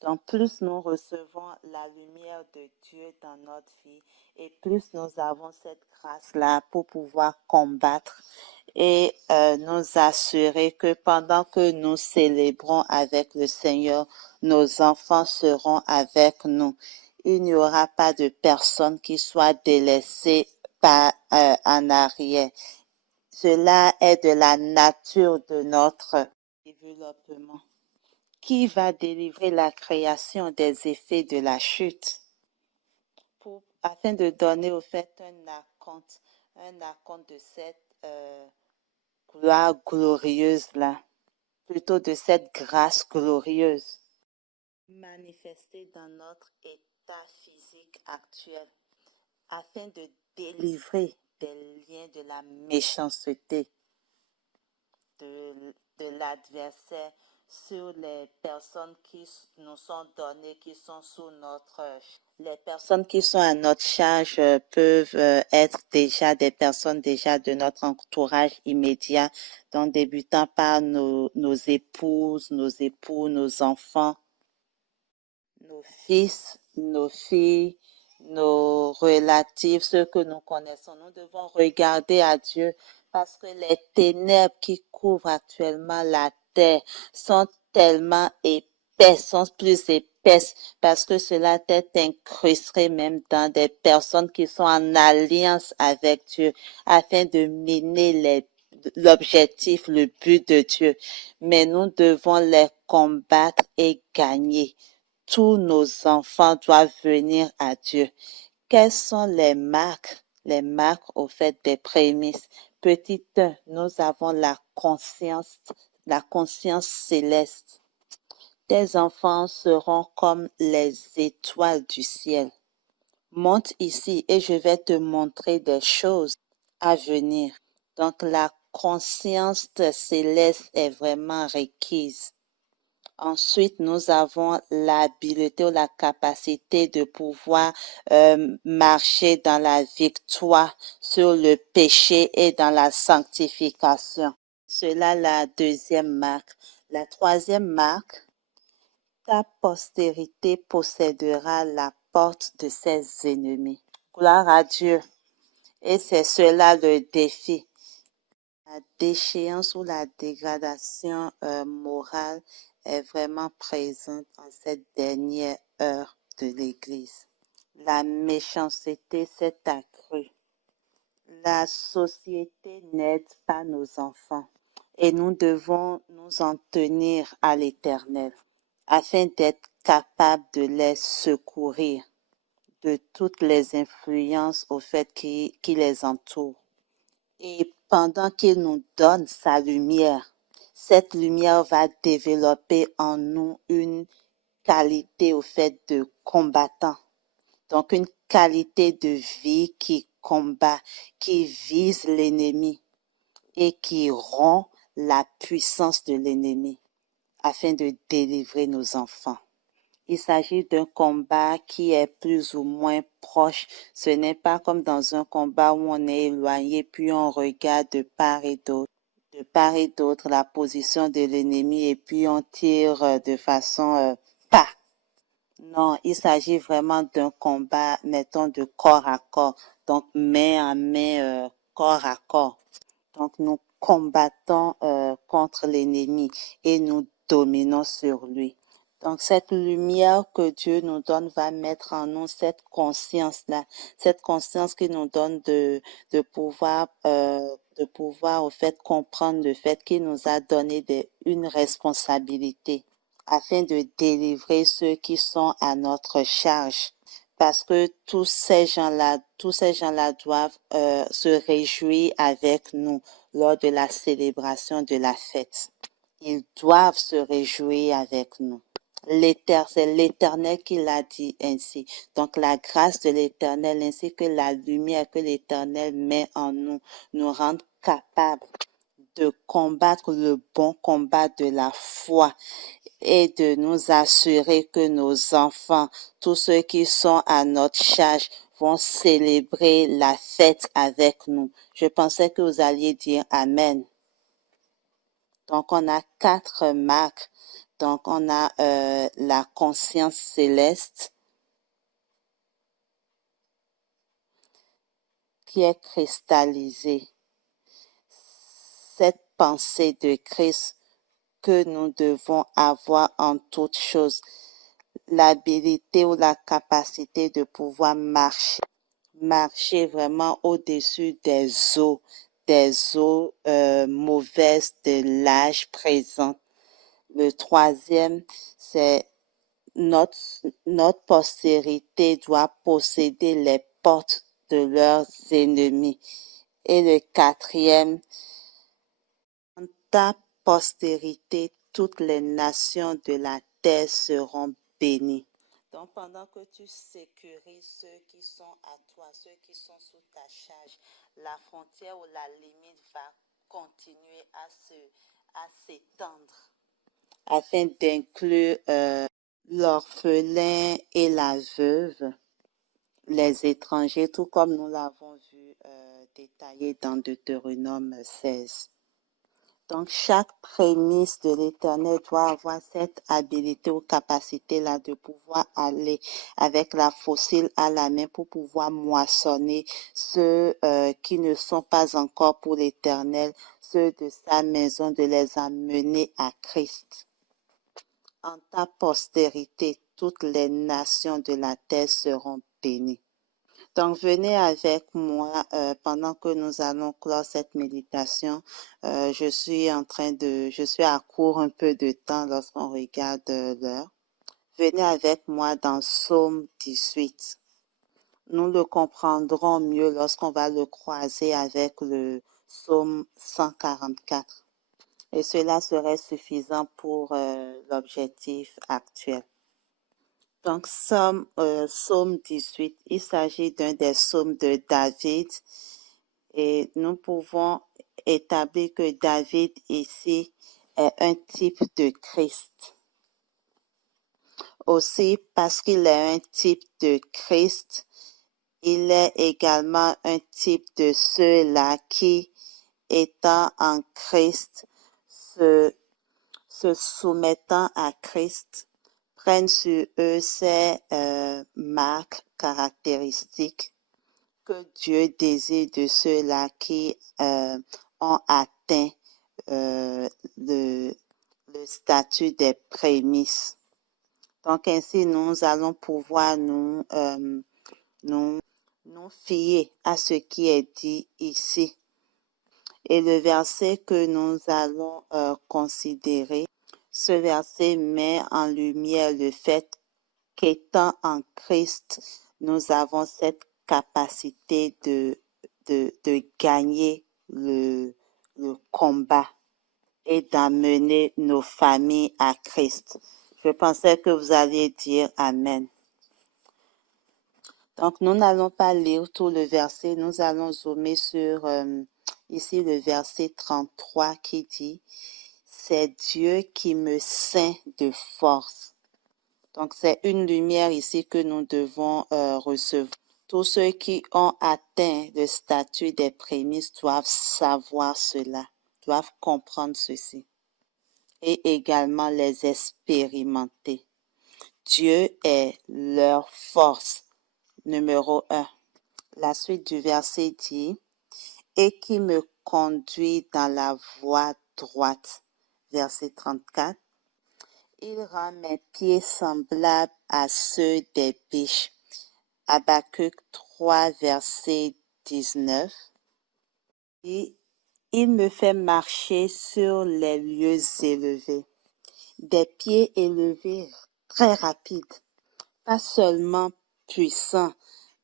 Donc, plus nous recevons la lumière de Dieu dans notre vie et plus nous avons cette grâce-là pour pouvoir combattre et nous assurer que pendant que nous célébrons avec le Seigneur, nos enfants seront avec nous. Il n'y aura pas de personne qui soit délaissée en arrière. Cela est de la nature de notre développement. Qui va délivrer la création des effets de la chute afin de donner au fait un acompte de cette gloire glorieuse-là, plutôt de cette grâce glorieuse manifestée dans notre état physique actuel, afin de délivrer des liens de la méchanceté, de l'adversaire sur les personnes qui nous sont données, qui sont sous notre... Les personnes qui sont à notre charge peuvent être déjà des personnes déjà de notre entourage immédiat, donc débutant par nos épouses, nos époux, nos enfants, nos fils, nos filles, nos relatifs, ceux que nous connaissons. Nous devons regarder à Dieu parce que les ténèbres qui couvrent actuellement la terre sont tellement épaisses, sont plus épaisses parce que cela est incrusté même dans des personnes qui sont en alliance avec Dieu afin de mener l'objectif, le but de Dieu. Mais nous devons les combattre et gagner. Tous nos enfants doivent venir à Dieu. Quelles sont les marques? Les marques au fait des prémices. Petit 1, nous avons la conscience céleste. Tes enfants seront comme les étoiles du ciel. Monte ici et je vais te montrer des choses à venir. Donc la conscience céleste est vraiment requise. Ensuite, nous avons l'habileté ou la capacité de pouvoir marcher dans la victoire sur le péché et dans la sanctification. Cela, la deuxième marque. La troisième marque, ta postérité possédera la porte de ses ennemis. Gloire à Dieu. Et c'est cela le défi. La déchéance ou la dégradation morale est vraiment présente en cette dernière heure de l'Église. La méchanceté s'est accrue. La société n'aide pas nos enfants et nous devons nous en tenir à l'Éternel afin d'être capables de les secourir de toutes les influences au fait qui les entourent. Et pendant qu'il nous donne sa lumière, cette lumière va développer en nous une qualité au fait de combattant. Donc une qualité de vie qui combat, qui vise l'ennemi et qui rompt la puissance de l'ennemi afin de délivrer nos enfants. Il s'agit d'un combat qui est plus ou moins proche. Ce n'est pas comme dans un combat où on est éloigné puis on regarde de part et d'autre. De part et d'autre la position de l'ennemi et puis on tire de façon pas. Non, il s'agit vraiment d'un combat, mettons, de corps à corps. Donc main à main, corps à corps. Donc nous combattons contre l'ennemi et nous dominons sur lui. Donc cette lumière que Dieu nous donne va mettre en nous cette conscience-là, cette conscience qui nous donne de pouvoir au fait comprendre le fait qu'il nous a donné une responsabilité afin de délivrer ceux qui sont à notre charge. parce que tous ces gens-là doivent se réjouir avec nous lors de la célébration de la fête. Ils doivent se réjouir avec nous. C'est l'Éternel qui l'a dit ainsi. Donc la grâce de l'Éternel ainsi que la lumière que l'Éternel met en nous nous rendent capables de combattre le bon combat de la foi et de nous assurer que nos enfants, tous ceux qui sont à notre charge, vont célébrer la fête avec nous. Je pensais que vous alliez dire Amen. Donc, on a 4 marques. Donc, on a la conscience céleste qui est cristallisée. Cette pensée de Christ que nous devons avoir en toutes choses. L'habilité ou la capacité de pouvoir marcher vraiment au-dessus des eaux mauvaises de l'âge présent. Le troisième, c'est notre postérité doit posséder les portes de leurs ennemis. Et le quatrième, en ta postérité, toutes les nations de la terre seront bénies. Donc, pendant que tu sécurises ceux qui sont à toi, ceux qui sont sous ta charge, la frontière ou la limite va continuer à s'étendre afin d'inclure l'orphelin et la veuve, les étrangers, tout comme nous l'avons vu détaillé dans Deutéronome 16. Donc, chaque prémisse de l'Éternel doit avoir cette habilité ou capacité-là de pouvoir aller avec la fossile à la main pour pouvoir moissonner ceux qui ne sont pas encore pour l'Éternel, ceux de sa maison, de les amener à Christ. En ta postérité, toutes les nations de la terre seront bénies. Donc, venez avec moi pendant que nous allons clore cette méditation. Je suis à court un peu de temps lorsqu'on regarde l'heure. Venez avec moi dans Psaume 18. Nous le comprendrons mieux lorsqu'on va le croiser avec le Psaume 144. Et cela serait suffisant pour l'objectif actuel. Donc, Psaume 18, il s'agit d'un des psaumes de David et nous pouvons établir que David ici est un type de Christ. Aussi, parce qu'il est un type de Christ, il est également un type de ceux-là qui, étant en Christ, se soumettant à Christ, prennent sur eux ces marques caractéristiques que Dieu désire de ceux-là qui ont atteint le statut des prémices. Donc ainsi, nous allons pouvoir nous fier à ce qui est dit ici. Et le verset que nous allons considérer, ce verset met en lumière le fait qu'étant en Christ, nous avons cette capacité de gagner le combat et d'amener nos familles à Christ. Je pensais que vous alliez dire Amen. Donc, nous n'allons pas lire tout le verset, nous allons zoomer sur ici le verset 33 qui dit « C'est Dieu qui me ceint de force ». Donc, c'est une lumière ici que nous devons recevoir. Tous ceux qui ont atteint le statut des prémices doivent savoir cela, doivent comprendre ceci et également les expérimenter. Dieu est leur force. Numéro 1. La suite du verset dit « Et qui me conduit dans la voie droite ». Verset 34. Il rend mes pieds semblables à ceux des biches. Habakkuk 3, verset 19. Et il me fait marcher sur les lieux élevés. Des pieds élevés très rapides. Pas seulement puissant,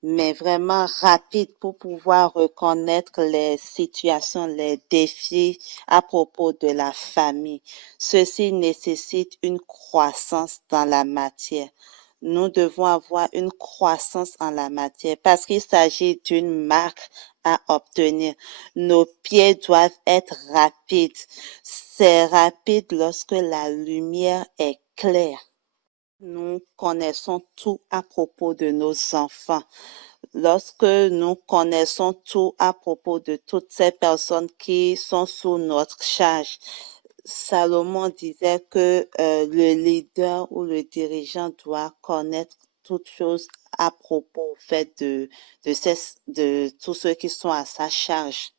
mais vraiment rapide pour pouvoir reconnaître les situations, les défis à propos de la famille. Ceci nécessite une croissance dans la matière. Nous devons avoir une croissance en la matière parce qu'il s'agit d'une marque à obtenir. Nos pieds doivent être rapides. C'est rapide lorsque la lumière est claire. Nous connaissons tout à propos de nos enfants. Lorsque nous connaissons tout à propos de toutes ces personnes qui sont sous notre charge, Salomon disait que le leader ou le dirigeant doit connaître toutes choses à propos au fait de tous ceux qui sont à sa charge.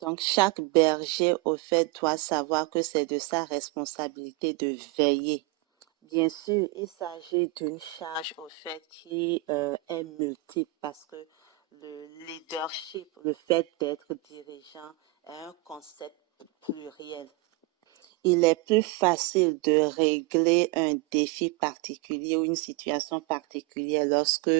Donc, chaque berger, au fait, doit savoir que c'est de sa responsabilité de veiller. Bien sûr, il s'agit d'une charge au fait qui est multiple parce que le leadership, le fait d'être dirigeant, est un concept pluriel. Il est plus facile de régler un défi particulier ou une situation particulière lorsque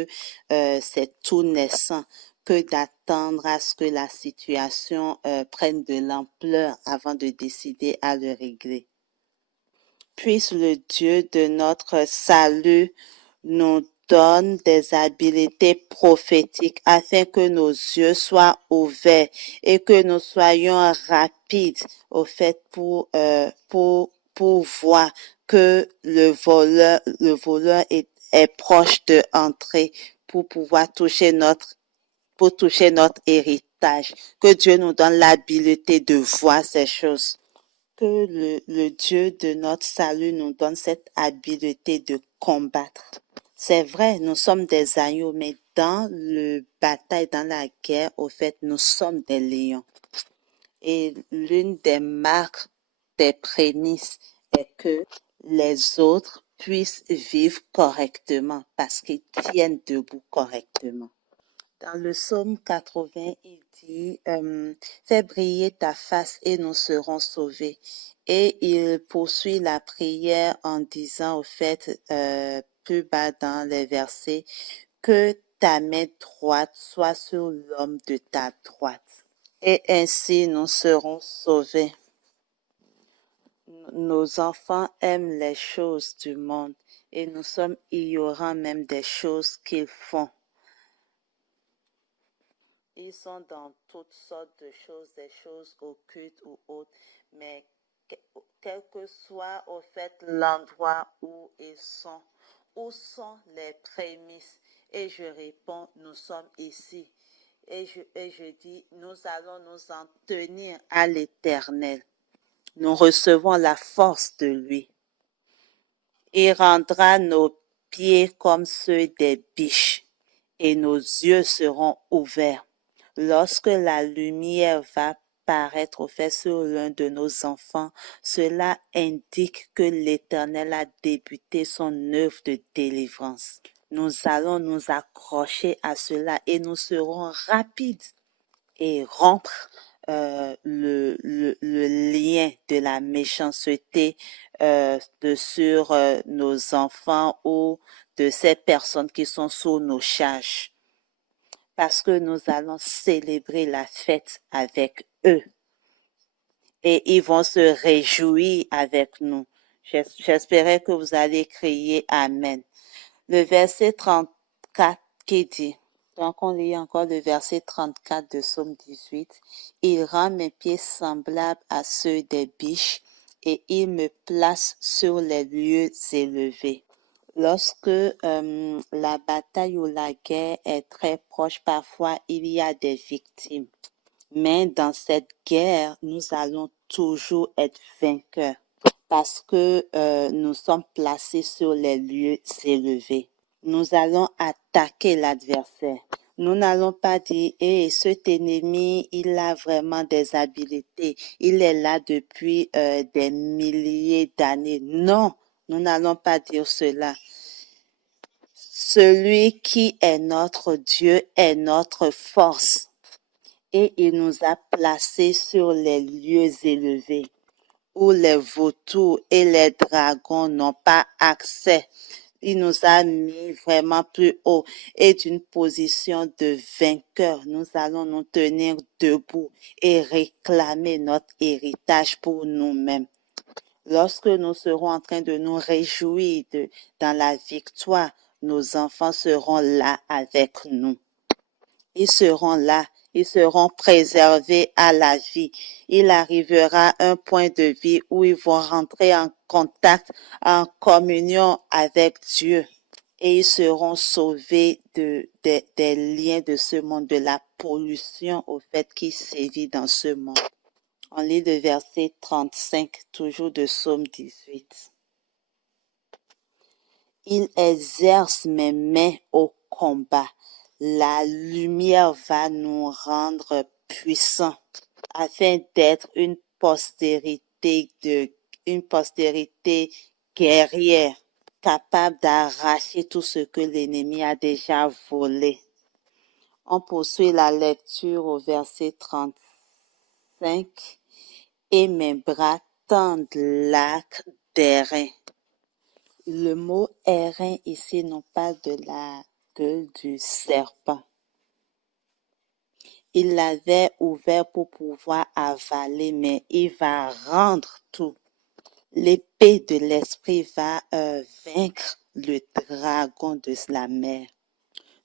c'est tout naissant que d'attendre à ce que la situation prenne de l'ampleur avant de décider à le régler. Puisse le Dieu de notre salut nous donne des habiletés prophétiques afin que nos yeux soient ouverts et que nous soyons rapides au fait pour voir que le voleur est proche de entrer pour pouvoir pour toucher notre héritage. Que Dieu nous donne l'habileté de voir ces choses. Que le Dieu de notre salut nous donne cette habileté de combattre. C'est vrai, nous sommes des agneaux, mais dans le bataille, dans la guerre, au fait, nous sommes des lions. Et l'une des marques des prémices est que les autres puissent vivre correctement parce qu'ils tiennent debout correctement. Dans le psaume 80, il dit fais briller ta face et nous serons sauvés. Et il poursuit la prière en disant au fait, plus bas dans les versets, que ta main droite soit sur l'homme de ta droite. Et ainsi nous serons sauvés. Nos enfants aiment les choses du monde et nous sommes ignorants même des choses qu'ils font. Ils sont dans toutes sortes de choses, des choses occultes ou autres, mais quel que soit au fait l'endroit où où sont les prémices? Et je réponds, nous sommes ici. Et je dis, nous allons nous en tenir à l'Éternel. Nous recevons la force de lui. Il rendra nos pieds comme ceux des biches et nos yeux seront ouverts. Lorsque la lumière va paraître au fait sur l'un de nos enfants, cela indique que l'Éternel a débuté son œuvre de délivrance. Nous allons nous accrocher à cela et nous serons rapides et rompre le lien de la méchanceté sur nos enfants ou de ces personnes qui sont sous nos charges. Parce que nous allons célébrer la fête avec eux. Et ils vont se réjouir avec nous. J'espérais que vous allez crier Amen. Le verset 34 qui dit, donc on lit encore le verset 34 de Psaume 18, il rend mes pieds semblables à ceux des biches et il me place sur les lieux élevés. Lorsque la bataille ou la guerre est très proche, parfois il y a des victimes. Mais dans cette guerre, nous allons toujours être vainqueurs parce que nous sommes placés sur les lieux élevés. Nous allons attaquer l'adversaire. Nous n'allons pas dire, cet ennemi, il a vraiment des habiletés. Il est là depuis des milliers d'années. Non, nous n'allons pas dire cela. Celui qui est notre Dieu est notre force. Et il nous a placés sur les lieux élevés où les vautours et les dragons n'ont pas accès. Il nous a mis vraiment plus haut et d'une position de vainqueur. Nous allons nous tenir debout et réclamer notre héritage pour nous-mêmes. Lorsque nous serons en train de nous réjouir dans la victoire, nos enfants seront là avec nous. Ils seront là, ils seront préservés à la vie. Il arrivera un point de vie où ils vont rentrer en contact, en communion avec Dieu. Et ils seront sauvés des liens de ce monde, de la pollution au fait qui sévit dans ce monde. On lit le verset 35, toujours de Psaume 18. Il exerce mes mains au combat. La lumière va nous rendre puissants afin d'être une postérité guerrière, capable d'arracher tout ce que l'ennemi a déjà volé. On poursuit la lecture au verset 35. Et mes bras tendent l'arc d'airain. Le mot airain ici non pas de la gueule du serpent. Il l'avait ouvert pour pouvoir avaler, mais il va rendre tout. L'épée de l'esprit va vaincre le dragon de la mer.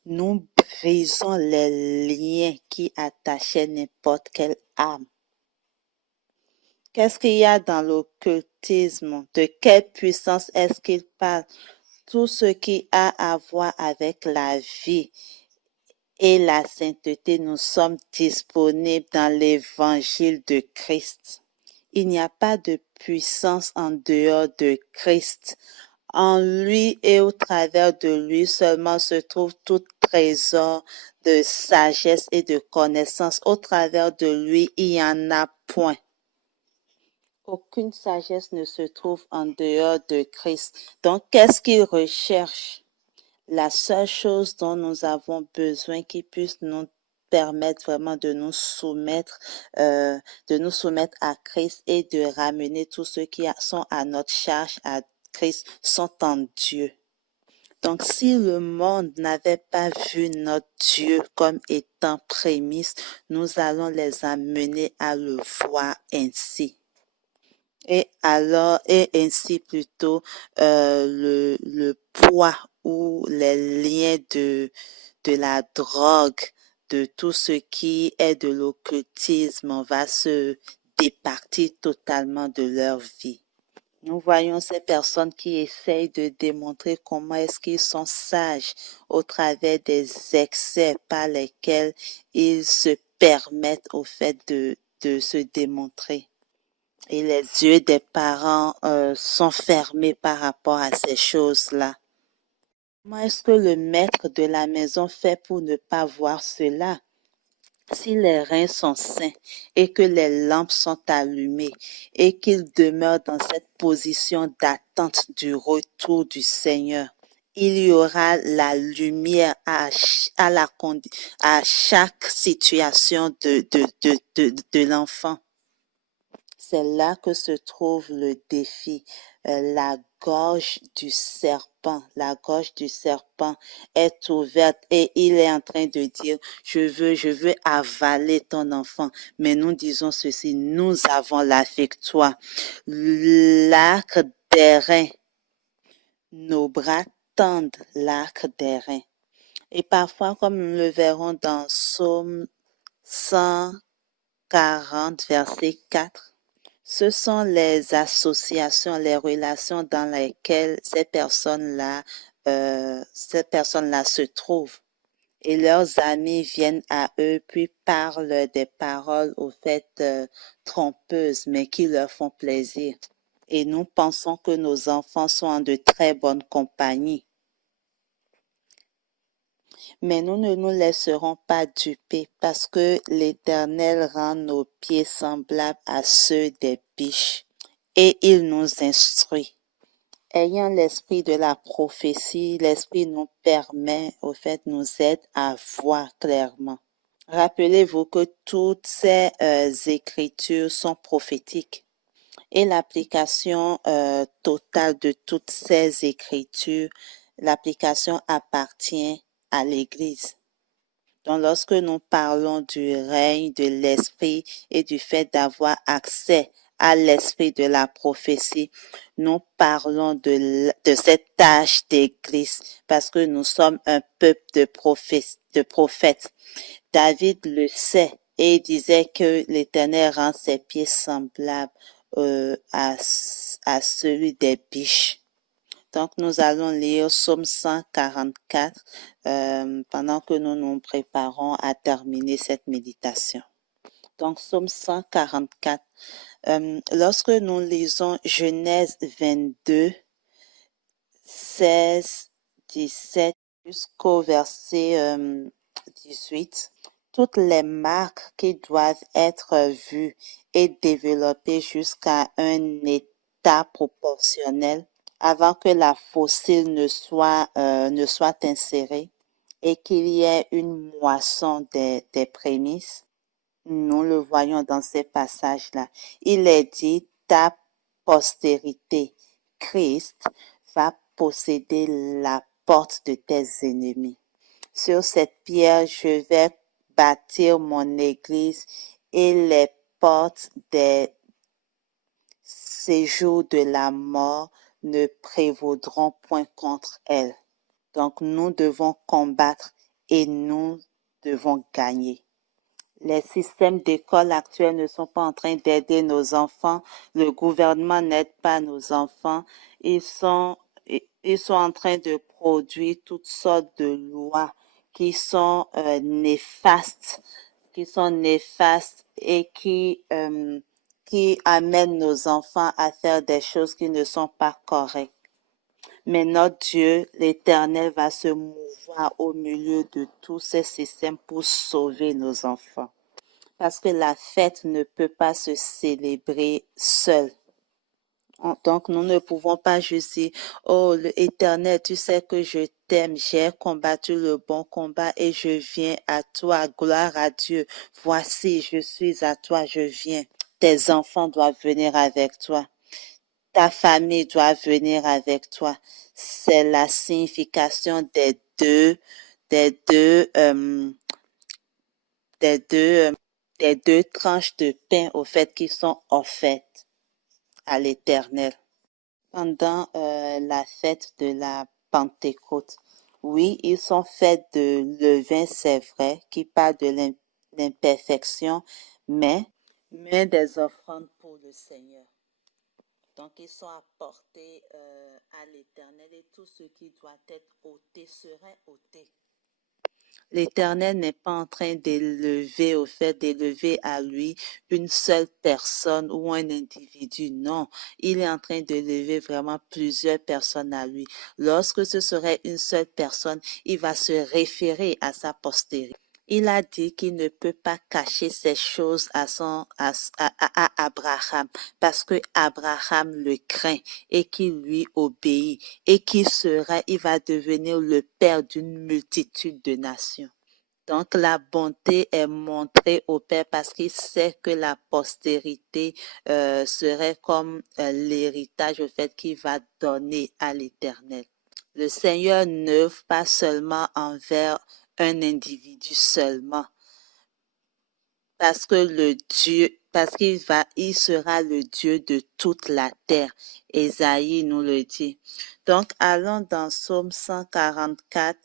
Nous brisons les liens qui attachaient n'importe quelle âme. Qu'est-ce qu'il y a dans l'occultisme? De quelle puissance est-ce qu'il parle? Tout ce qui a à voir avec la vie et la sainteté, nous sommes disponibles dans l'évangile de Christ. Il n'y a pas de puissance en dehors de Christ. En lui et au travers de lui seulement se trouve tout trésor de sagesse et de connaissance. Au travers de lui, il n'y en a point. Aucune sagesse ne se trouve en dehors de Christ. Donc, qu'est-ce qu'il recherche? La seule chose dont nous avons besoin qui puisse nous permettre vraiment de nous soumettre à Christ et de ramener tous ceux qui sont à notre charge à Christ sont en Dieu. Donc, si le monde n'avait pas vu notre Dieu comme étant prémisse, nous allons les amener à le voir ainsi. Et ainsi plutôt le poids ou les liens de la drogue, de tout ce qui est de l'occultisme va se départir totalement de leur vie. Nous voyons ces personnes qui essayent de démontrer comment est-ce qu'ils sont sages au travers des excès par lesquels ils se permettent au fait de se démontrer. Et les yeux des parents sont fermés par rapport à ces choses-là. Comment est-ce que le maître de la maison fait pour ne pas voir cela? Si les reins sont sains et que les lampes sont allumées et qu'il demeure dans cette position d'attente du retour du Seigneur, il y aura la lumière à chaque situation de l'enfant. C'est là que se trouve le défi. La gorge du serpent, est ouverte et il est en train de dire, je veux avaler ton enfant. Mais nous disons ceci, nous avons la victoire. L'arc d'airain, nos bras tendent l'arc d'airain. Et parfois, comme nous le verrons dans Psaume 140, verset 4, ce sont les associations, les relations dans lesquelles ces personnes-là se trouvent. Et leurs amis viennent à eux puis parlent des paroles au fait trompeuses, mais qui leur font plaisir. Et nous pensons que nos enfants sont en de très bonnes compagnies. Mais nous ne nous laisserons pas duper parce que l'Éternel rend nos pieds semblables à ceux des biches et il nous instruit. Ayant l'esprit de la prophétie, l'esprit nous permet, au fait, nous aide à voir clairement. Rappelez-vous que toutes ces écritures sont prophétiques et l'application totale de toutes ces écritures l'application appartient à l'Église. Donc, lorsque nous parlons du règne de l'Esprit et du fait d'avoir accès à l'Esprit de la prophétie, nous parlons de cette tâche d'Église parce que nous sommes un peuple de prophètes. David le sait et il disait que l'Éternel rend ses pieds semblables à celui des biches. Donc, nous allons lire Psaume 144 pendant que nous nous préparons à terminer cette méditation. Donc, Psaume 144. Lorsque nous lisons Genèse 22, 16, 17 jusqu'au verset 18, toutes les marques qui doivent être vues et développées jusqu'à un état proportionnel avant que la fossile ne soit insérée et qu'il y ait une moisson des prémices. Nous le voyons dans ces passages-là. Il est dit, ta postérité, Christ, va posséder la porte de tes ennemis. Sur cette pierre, je vais bâtir mon église et les portes des séjours de la mort ne prévaudront point contre elle. Donc nous devons combattre et nous devons gagner. Les systèmes d'école actuels ne sont pas en train d'aider nos enfants. Le gouvernement n'aide pas nos enfants. Ils sont en train de produire toutes sortes de lois qui sont néfastes, et qui amènent nos enfants à faire des choses qui ne sont pas correctes. Mais notre Dieu, l'Éternel, va se mouvoir au milieu de tous ces systèmes pour sauver nos enfants. Parce que la fête ne peut pas se célébrer seule. Donc, nous ne pouvons pas juste dire, oh, l'Éternel, tu sais que je t'aime, j'ai combattu le bon combat et je viens à toi, gloire à Dieu. Voici, je suis à toi, je viens. Tes enfants doivent venir avec toi. Ta famille doit venir avec toi. C'est la signification des deux, des deux, des deux tranches de pain au fait qui sont offertes à l'Éternel pendant la fête de la Pentecôte. Oui, ils sont faits de levain, c'est vrai, qui parle de l'imperfection, mais des offrandes pour le Seigneur. Donc, ils sont apportés à l'Éternel et tout ce qui doit être ôté serait ôté. L'Éternel n'est pas en train d'élever à lui une seule personne ou un individu. Non, il est en train d'élever vraiment plusieurs personnes à lui. Lorsque ce serait une seule personne, il va se référer à sa postérité. Il a dit qu'il ne peut pas cacher ces choses à Abraham parce que Abraham le craint et qu'il lui obéit et il va devenir le père d'une multitude de nations. Donc la bonté est montrée au Père parce qu'il sait que la postérité serait comme l'héritage au fait qu'il va donner à l'Éternel. Le Seigneur n'œuvre pas seulement envers un individu seulement, parce qu'il sera le Dieu de toute la terre. Ésaïe nous le dit. Donc, allons dans Psaume 144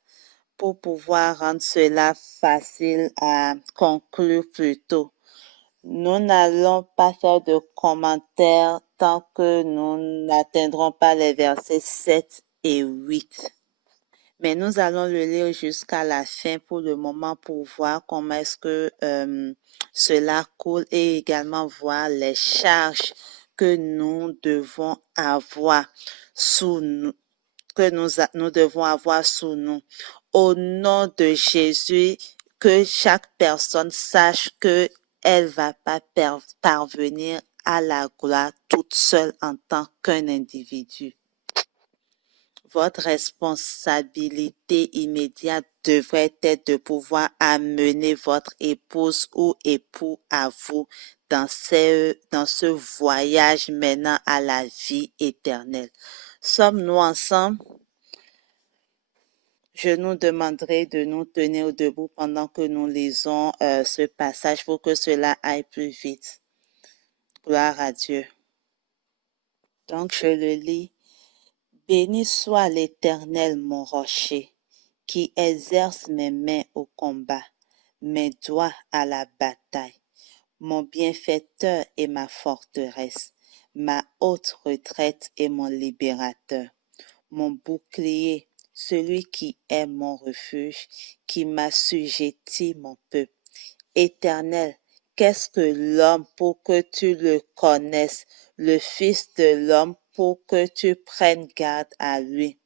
pour pouvoir rendre cela facile à conclure plus tôt. Nous n'allons pas faire de commentaires tant que nous n'atteindrons pas les versets 7 et 8. Mais nous allons le lire jusqu'à la fin pour le moment pour voir comment est-ce que cela coule et également voir les charges que nous devons avoir sous nous, nous devons avoir sous nous. Au nom de Jésus, que chaque personne sache que elle va pas parvenir à la gloire toute seule en tant qu'un individu. Votre responsabilité immédiate devrait être de pouvoir amener votre épouse ou époux à vous dans ce voyage menant à la vie éternelle. Sommes-nous ensemble? Je nous demanderai de nous tenir debout pendant que nous lisons ce passage pour que cela aille plus vite. Gloire à Dieu. Donc je le lis. Béni soit l'Éternel mon rocher, qui exerce mes mains au combat, mes doigts à la bataille, mon bienfaiteur et ma forteresse, ma haute retraite et mon libérateur, mon bouclier, celui qui est mon refuge, qui m'assujettit mon peuple. Éternel, qu'est-ce que l'homme pour que tu le connaisses, le Fils de l'homme pour que tu prennes garde à lui?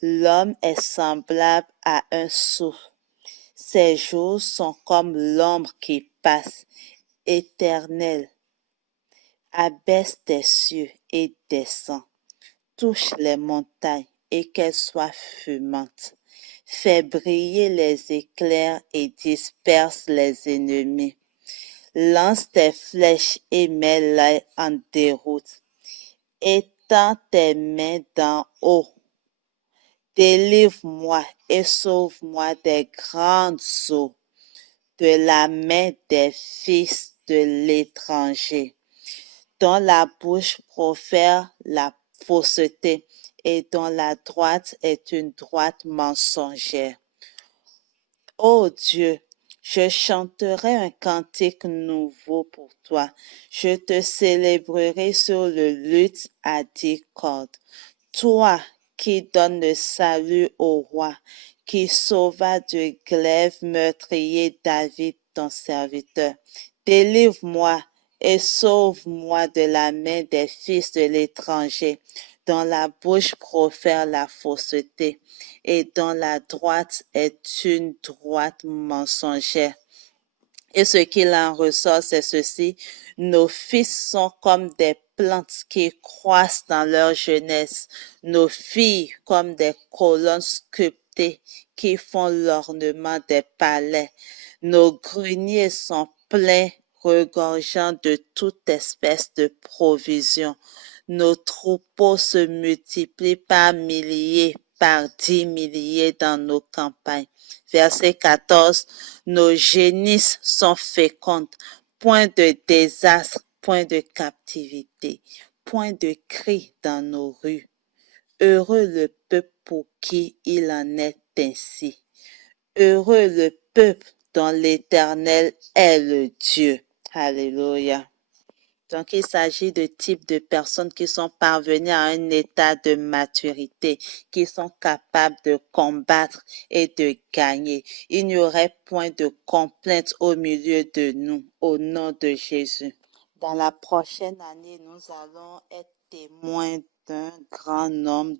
L'homme est semblable à un souffle. Ses jours sont comme l'ombre qui passe. Éternel, abaisse tes cieux et descends. Touche les montagnes et qu'elles soient fumantes. Fais briller les éclairs et disperse les ennemis. Lance tes flèches et mets-les en déroute. Étends tes mains d'en haut. Délivre-moi et sauve-moi des grandes eaux, de la main des fils de l'étranger, dont la bouche profère la fausseté et dont la droite est une droite mensongère. Ô Dieu, je chanterai un cantique nouveau pour toi. Je te célébrerai sur le luth à 10 cordes. Toi qui donnes le salut au roi, qui sauva du glaive meurtrier David ton serviteur. Délivre-moi et sauve-moi de la main des fils de l'étranger, dont la bouche profère la fausseté et dont la droite est une droite mensongère. Et ce qu'il en ressort, c'est ceci. Nos fils sont comme des plantes qui croissent dans leur jeunesse, nos filles comme des colonnes sculptées qui font l'ornement des palais. Nos greniers sont pleins, regorgeant de toute espèce de provisions. Nos troupeaux se multiplient par milliers, par 10 milliers dans nos campagnes. Verset 14. Nos génisses sont fécondes, point de désastre, point de captivité, point de cri dans nos rues. Heureux le peuple pour qui il en est ainsi. Heureux le peuple dont l'Éternel est le Dieu. Alléluia. Donc, il s'agit de types de personnes qui sont parvenues à un état de maturité, qui sont capables de combattre et de gagner. Il n'y aurait point de complainte au milieu de nous, au nom de Jésus. Dans la prochaine année, nous allons être témoins d'un grand nombre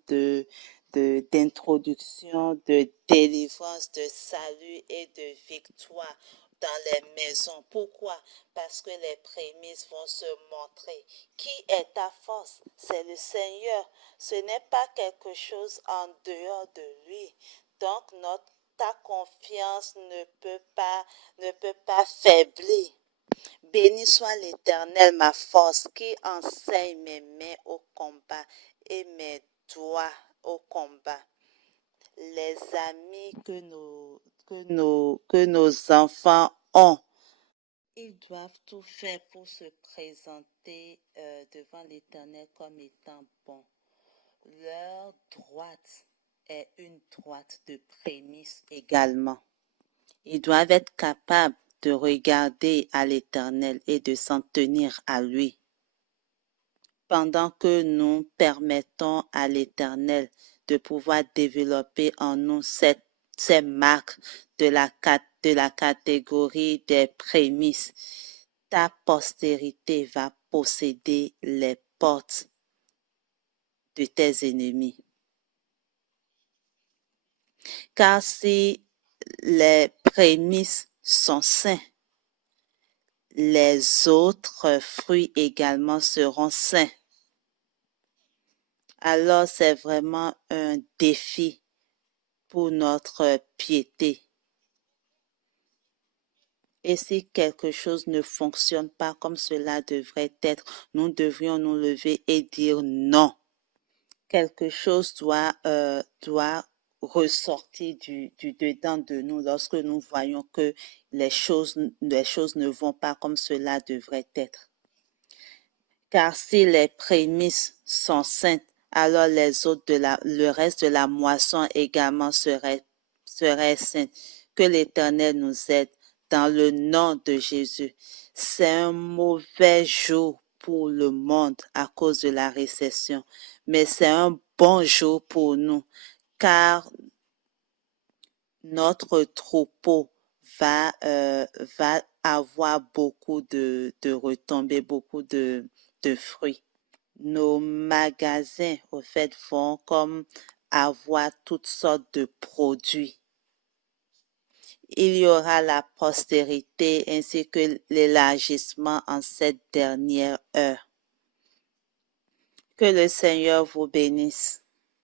d'introductions, de délivrance, de salut et de victoire dans les maisons. Pourquoi? Parce que les prémices vont se montrer. Qui est ta force? C'est le Seigneur. Ce n'est pas quelque chose en dehors de lui. Donc ta confiance ne peut pas faiblir. Béni soit l'Éternel, ma force, qui enseigne mes mains au combat et mes doigts au combat. Les amis que nos enfants ont, ils doivent tout faire pour se présenter devant l'Éternel comme étant bons. Leur droite est une droite de prémisse également. Ils doivent être capables de regarder à l'Éternel et de s'en tenir à lui. Pendant que nous permettons à l'Éternel de pouvoir développer en nous ces marques de la catégorie des prémices, ta postérité va posséder les portes de tes ennemis. Car si les prémices sont sains, les autres fruits également seront sains. Alors c'est vraiment un défi pour notre piété. Et si quelque chose ne fonctionne pas comme cela devrait être, nous devrions nous lever et dire non. Quelque chose doit ressortir du dedans de nous lorsque nous voyons que les choses ne vont pas comme cela devrait être. Car si les prémices sont saintes, alors le reste de la moisson également serait saint. Que l'Éternel nous aide dans le nom de Jésus. C'est un mauvais jour pour le monde à cause de la récession, mais c'est un bon jour pour nous, car notre troupeau va avoir beaucoup de retombées, beaucoup de fruits. Nos magasins, au fait, vont comme avoir toutes sortes de produits. Il y aura la postérité ainsi que l'élargissement en cette dernière heure. Que le Seigneur vous bénisse.